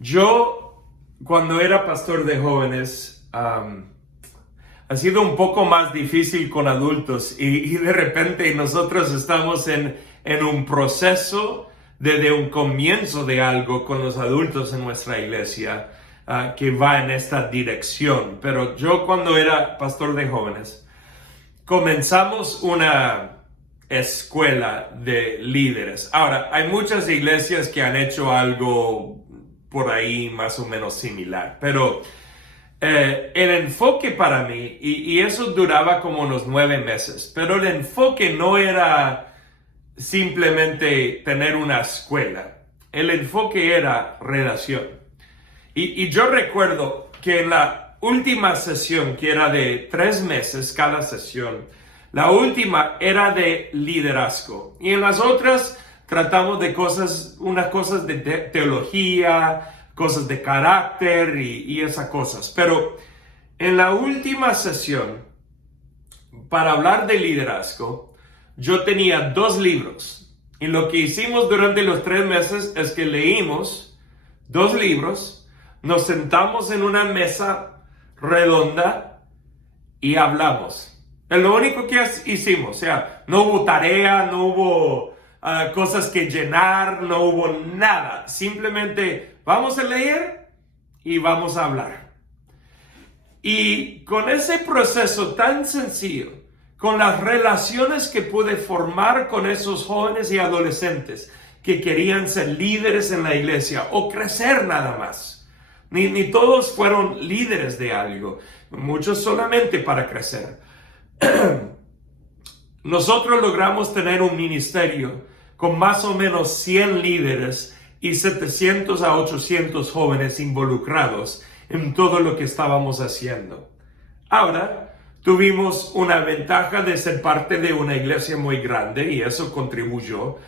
Yo, cuando era pastor de jóvenes, ha sido un poco más difícil con adultos y de repente nosotros estamos en un proceso de un comienzo de algo con los adultos en nuestra iglesia que va en esta dirección. Pero yo, cuando era pastor de jóvenes, comenzamos una escuela de líderes. Ahora, hay muchas iglesias que han hecho algo por ahí más o menos similar, pero el enfoque para mí, y eso duraba como unos 9 meses, pero el enfoque no era simplemente tener una escuela. El enfoque era relación. Y yo recuerdo que en la última sesión, que era de 3 meses cada sesión, la última era de liderazgo. Y en las otras tratamos de unas cosas de teología, cosas de carácter y esas cosas. Pero en la última sesión, para hablar de liderazgo, yo tenía 2 libros. Y lo que hicimos durante los 3 meses es que leímos 2 libros, nos sentamos en una mesa redonda y hablamos. Es lo único que hicimos. O sea, no hubo tarea, no hubo cosas que llenar, no hubo nada. Simplemente vamos a leer y vamos a hablar. Y con ese proceso tan sencillo, con las relaciones que pude formar con esos jóvenes y adolescentes que querían ser líderes en la iglesia o crecer nada más. Ni todos fueron líderes de algo, muchos solamente para crecer. Nosotros logramos tener un ministerio con más o menos 100 líderes y 700 a 800 jóvenes involucrados en todo lo que estábamos haciendo. Ahora, tuvimos una ventaja de ser parte de una iglesia muy grande y eso contribuyó,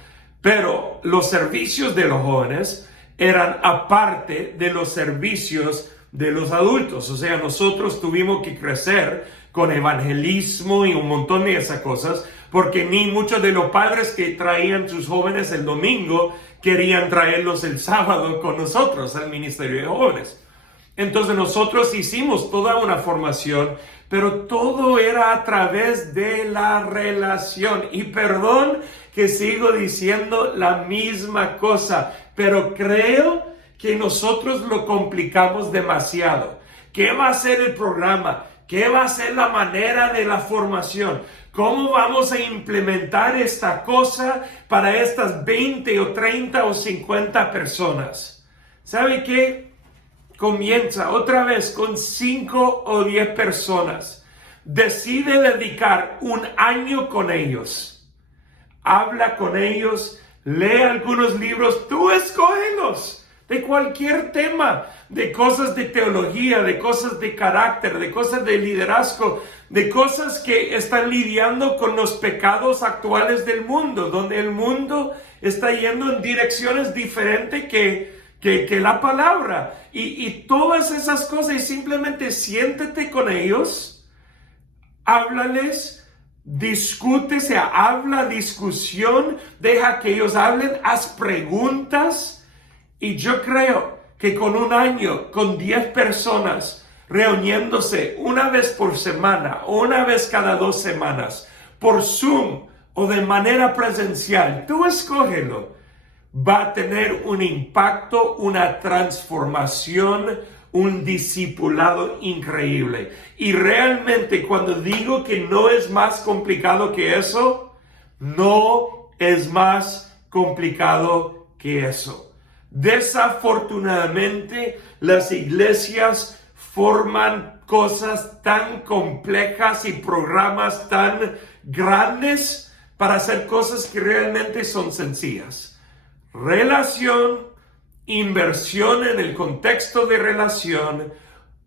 pero los servicios de los jóvenes eran aparte de los servicios de los adultos. O sea, nosotros tuvimos que crecer con evangelismo y un montón de esas cosas, porque ni muchos de los padres que traían sus jóvenes el domingo querían traerlos el sábado con nosotros al ministerio de jóvenes. Entonces nosotros hicimos toda una formación, pero todo era a través de la relación. Y perdón que sigo diciendo la misma cosa, pero creo que nosotros lo complicamos demasiado. ¿Qué va a ser el programa? ¿Qué va a ser la manera de la formación? ¿Cómo vamos a implementar esta cosa para estas 20 o 30 o 50 personas? ¿Sabe qué? Comienza otra vez con 5 o 10 personas. Decide dedicar un año con ellos. Habla con ellos, lee algunos libros, tú escógelos. De cualquier tema, de cosas de teología, de cosas de carácter, de cosas de liderazgo, de cosas que están lidiando con los pecados actuales del mundo, donde el mundo está yendo en direcciones diferentes que la palabra. Y todas esas cosas, y simplemente siéntete con ellos, háblales, discute, habla, discusión, deja que ellos hablen, haz preguntas. Y yo creo que con un año, con 10 personas reuniéndose una vez por semana o una vez cada 2 semanas, por Zoom o de manera presencial, tú escógelo, va a tener un impacto, una transformación, un discipulado increíble. Y realmente cuando digo que no es más complicado que eso, no es más complicado que eso. Desafortunadamente, las iglesias forman cosas tan complejas y programas tan grandes para hacer cosas que realmente son sencillas. Relación, inversión en el contexto de relación,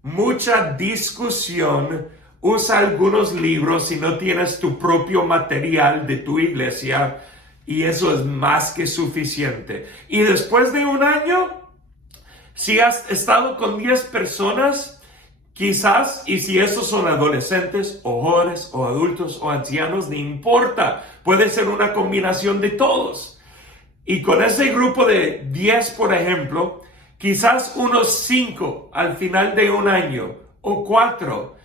mucha discusión, usa algunos libros si no tienes tu propio material de tu iglesia, y eso es más que suficiente. Y después de un año, si has estado con 10 personas, quizás, y si esos son adolescentes, o jóvenes, o adultos, o ancianos, no importa, puede ser una combinación de todos. Y con ese grupo de 10, por ejemplo, quizás unos 5 al final de un año, o 4,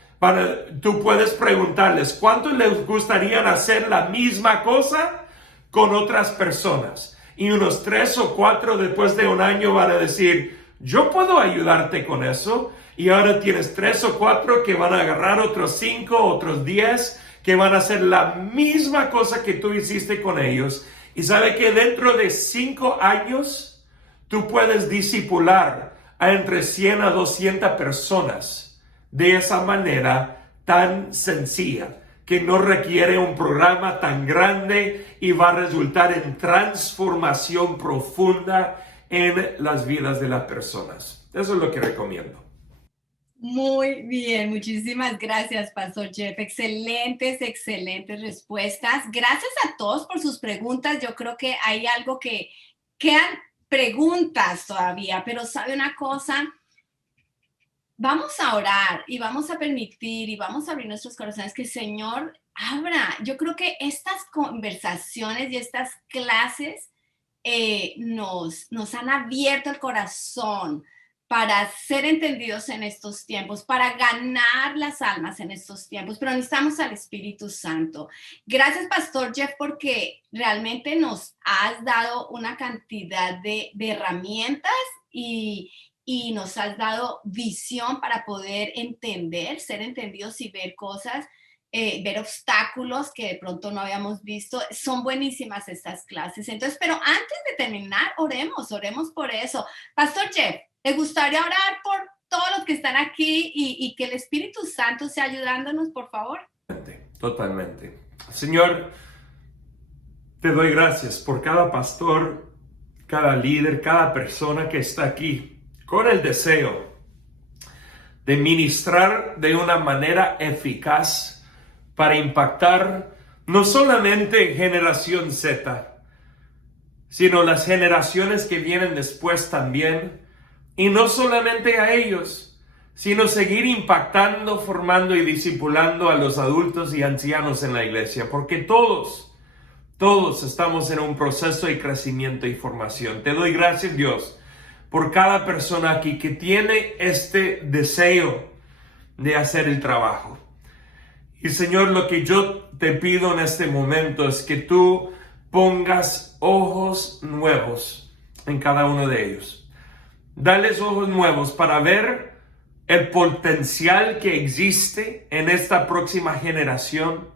tú puedes preguntarles, ¿cuánto les gustaría hacer la misma cosa con otras personas? Y unos 3 o 4 después de un año van a decir, yo puedo ayudarte con eso. Y ahora tienes 3 o 4 que van a agarrar otros 5, otros 10, que van a hacer la misma cosa que tú hiciste con ellos. Y sabe que dentro de 5 años, tú puedes discipular a entre 100 a 200 personas de esa manera tan sencilla, que no requiere un programa tan grande y va a resultar en transformación profunda en las vidas de las personas. Eso es lo que recomiendo. Muy bien, muchísimas gracias, Pastor Jeff. Excelentes respuestas. Gracias a todos por sus preguntas. Yo creo que hay algo que quedan preguntas todavía, pero ¿sabe una cosa? Vamos a orar y vamos a permitir y vamos a abrir nuestros corazones que el Señor abra. Yo creo que estas conversaciones y estas clases nos han abierto el corazón para ser entendidos en estos tiempos, para ganar las almas en estos tiempos, pero necesitamos al Espíritu Santo. Gracias, Pastor Jeff, porque realmente nos has dado una cantidad de herramientas y nos has dado visión para poder entender, ser entendidos y ver cosas, ver obstáculos que de pronto no habíamos visto. Son buenísimas estas clases. Entonces, pero antes de terminar, oremos por eso. Pastor Jeff, ¿le gustaría orar por todos los que están aquí y que el Espíritu Santo sea ayudándonos, por favor? Totalmente. Señor, te doy gracias por cada pastor, cada líder, cada persona que está aquí con el deseo de ministrar de una manera eficaz para impactar no solamente generación Z, sino las generaciones que vienen después también. Y no solamente a ellos, sino seguir impactando, formando y discipulando a los adultos y ancianos en la iglesia, porque todos estamos en un proceso de crecimiento y formación. Te doy gracias, Dios, por cada persona aquí que tiene este deseo de hacer el trabajo. Y Señor, lo que yo te pido en este momento es que tú pongas ojos nuevos en cada uno de ellos. Dales ojos nuevos para ver el potencial que existe en esta próxima generación,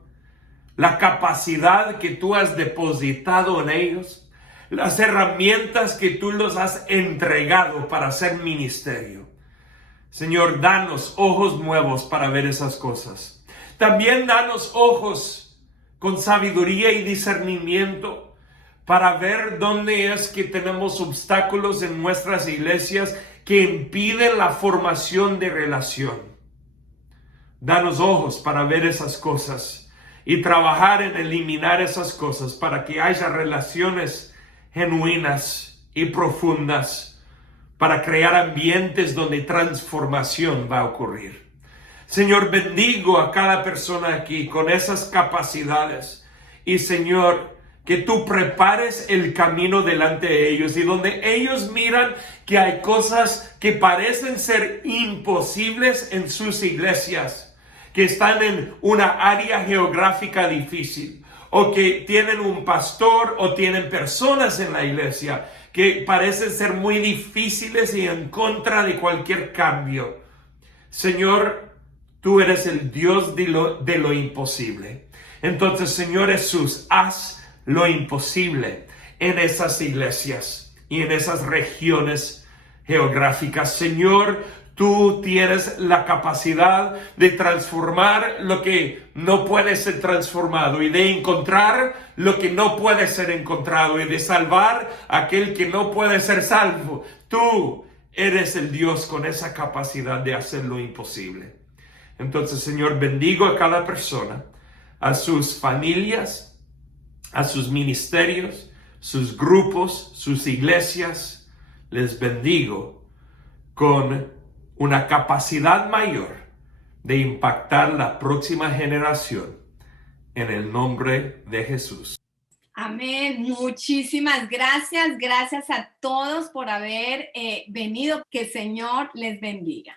la capacidad que tú has depositado en ellos, las herramientas que tú los has entregado para hacer ministerio. Señor, danos ojos nuevos para ver esas cosas. También danos ojos con sabiduría y discernimiento para ver dónde es que tenemos obstáculos en nuestras iglesias que impiden la formación de relación. Danos ojos para ver esas cosas y trabajar en eliminar esas cosas para que haya relaciones genuinas y profundas, para crear ambientes donde transformación va a ocurrir. Señor, bendigo a cada persona aquí con esas capacidades y Señor, que tú prepares el camino delante de ellos y donde ellos miran que hay cosas que parecen ser imposibles en sus iglesias, que están en una área geográfica difícil, o que tienen un pastor o tienen personas en la iglesia que parecen ser muy difíciles y en contra de cualquier cambio. Señor, tú eres el Dios de lo imposible. Entonces, Señor Jesús, haz lo imposible en esas iglesias. y en esas regiones geográficas. Señor, tú tienes la capacidad de transformar lo que no puede ser transformado y de encontrar lo que no puede ser encontrado y de salvar a aquel que no puede ser salvo. Tú eres el Dios con esa capacidad de hacer lo imposible. Entonces, Señor, bendigo a cada persona, a sus familias, a sus ministerios, sus grupos, sus iglesias. Les bendigo con una capacidad mayor de impactar la próxima generación en el nombre de Jesús. Amén. Muchísimas gracias. Gracias a todos por haber venido. Que el Señor les bendiga.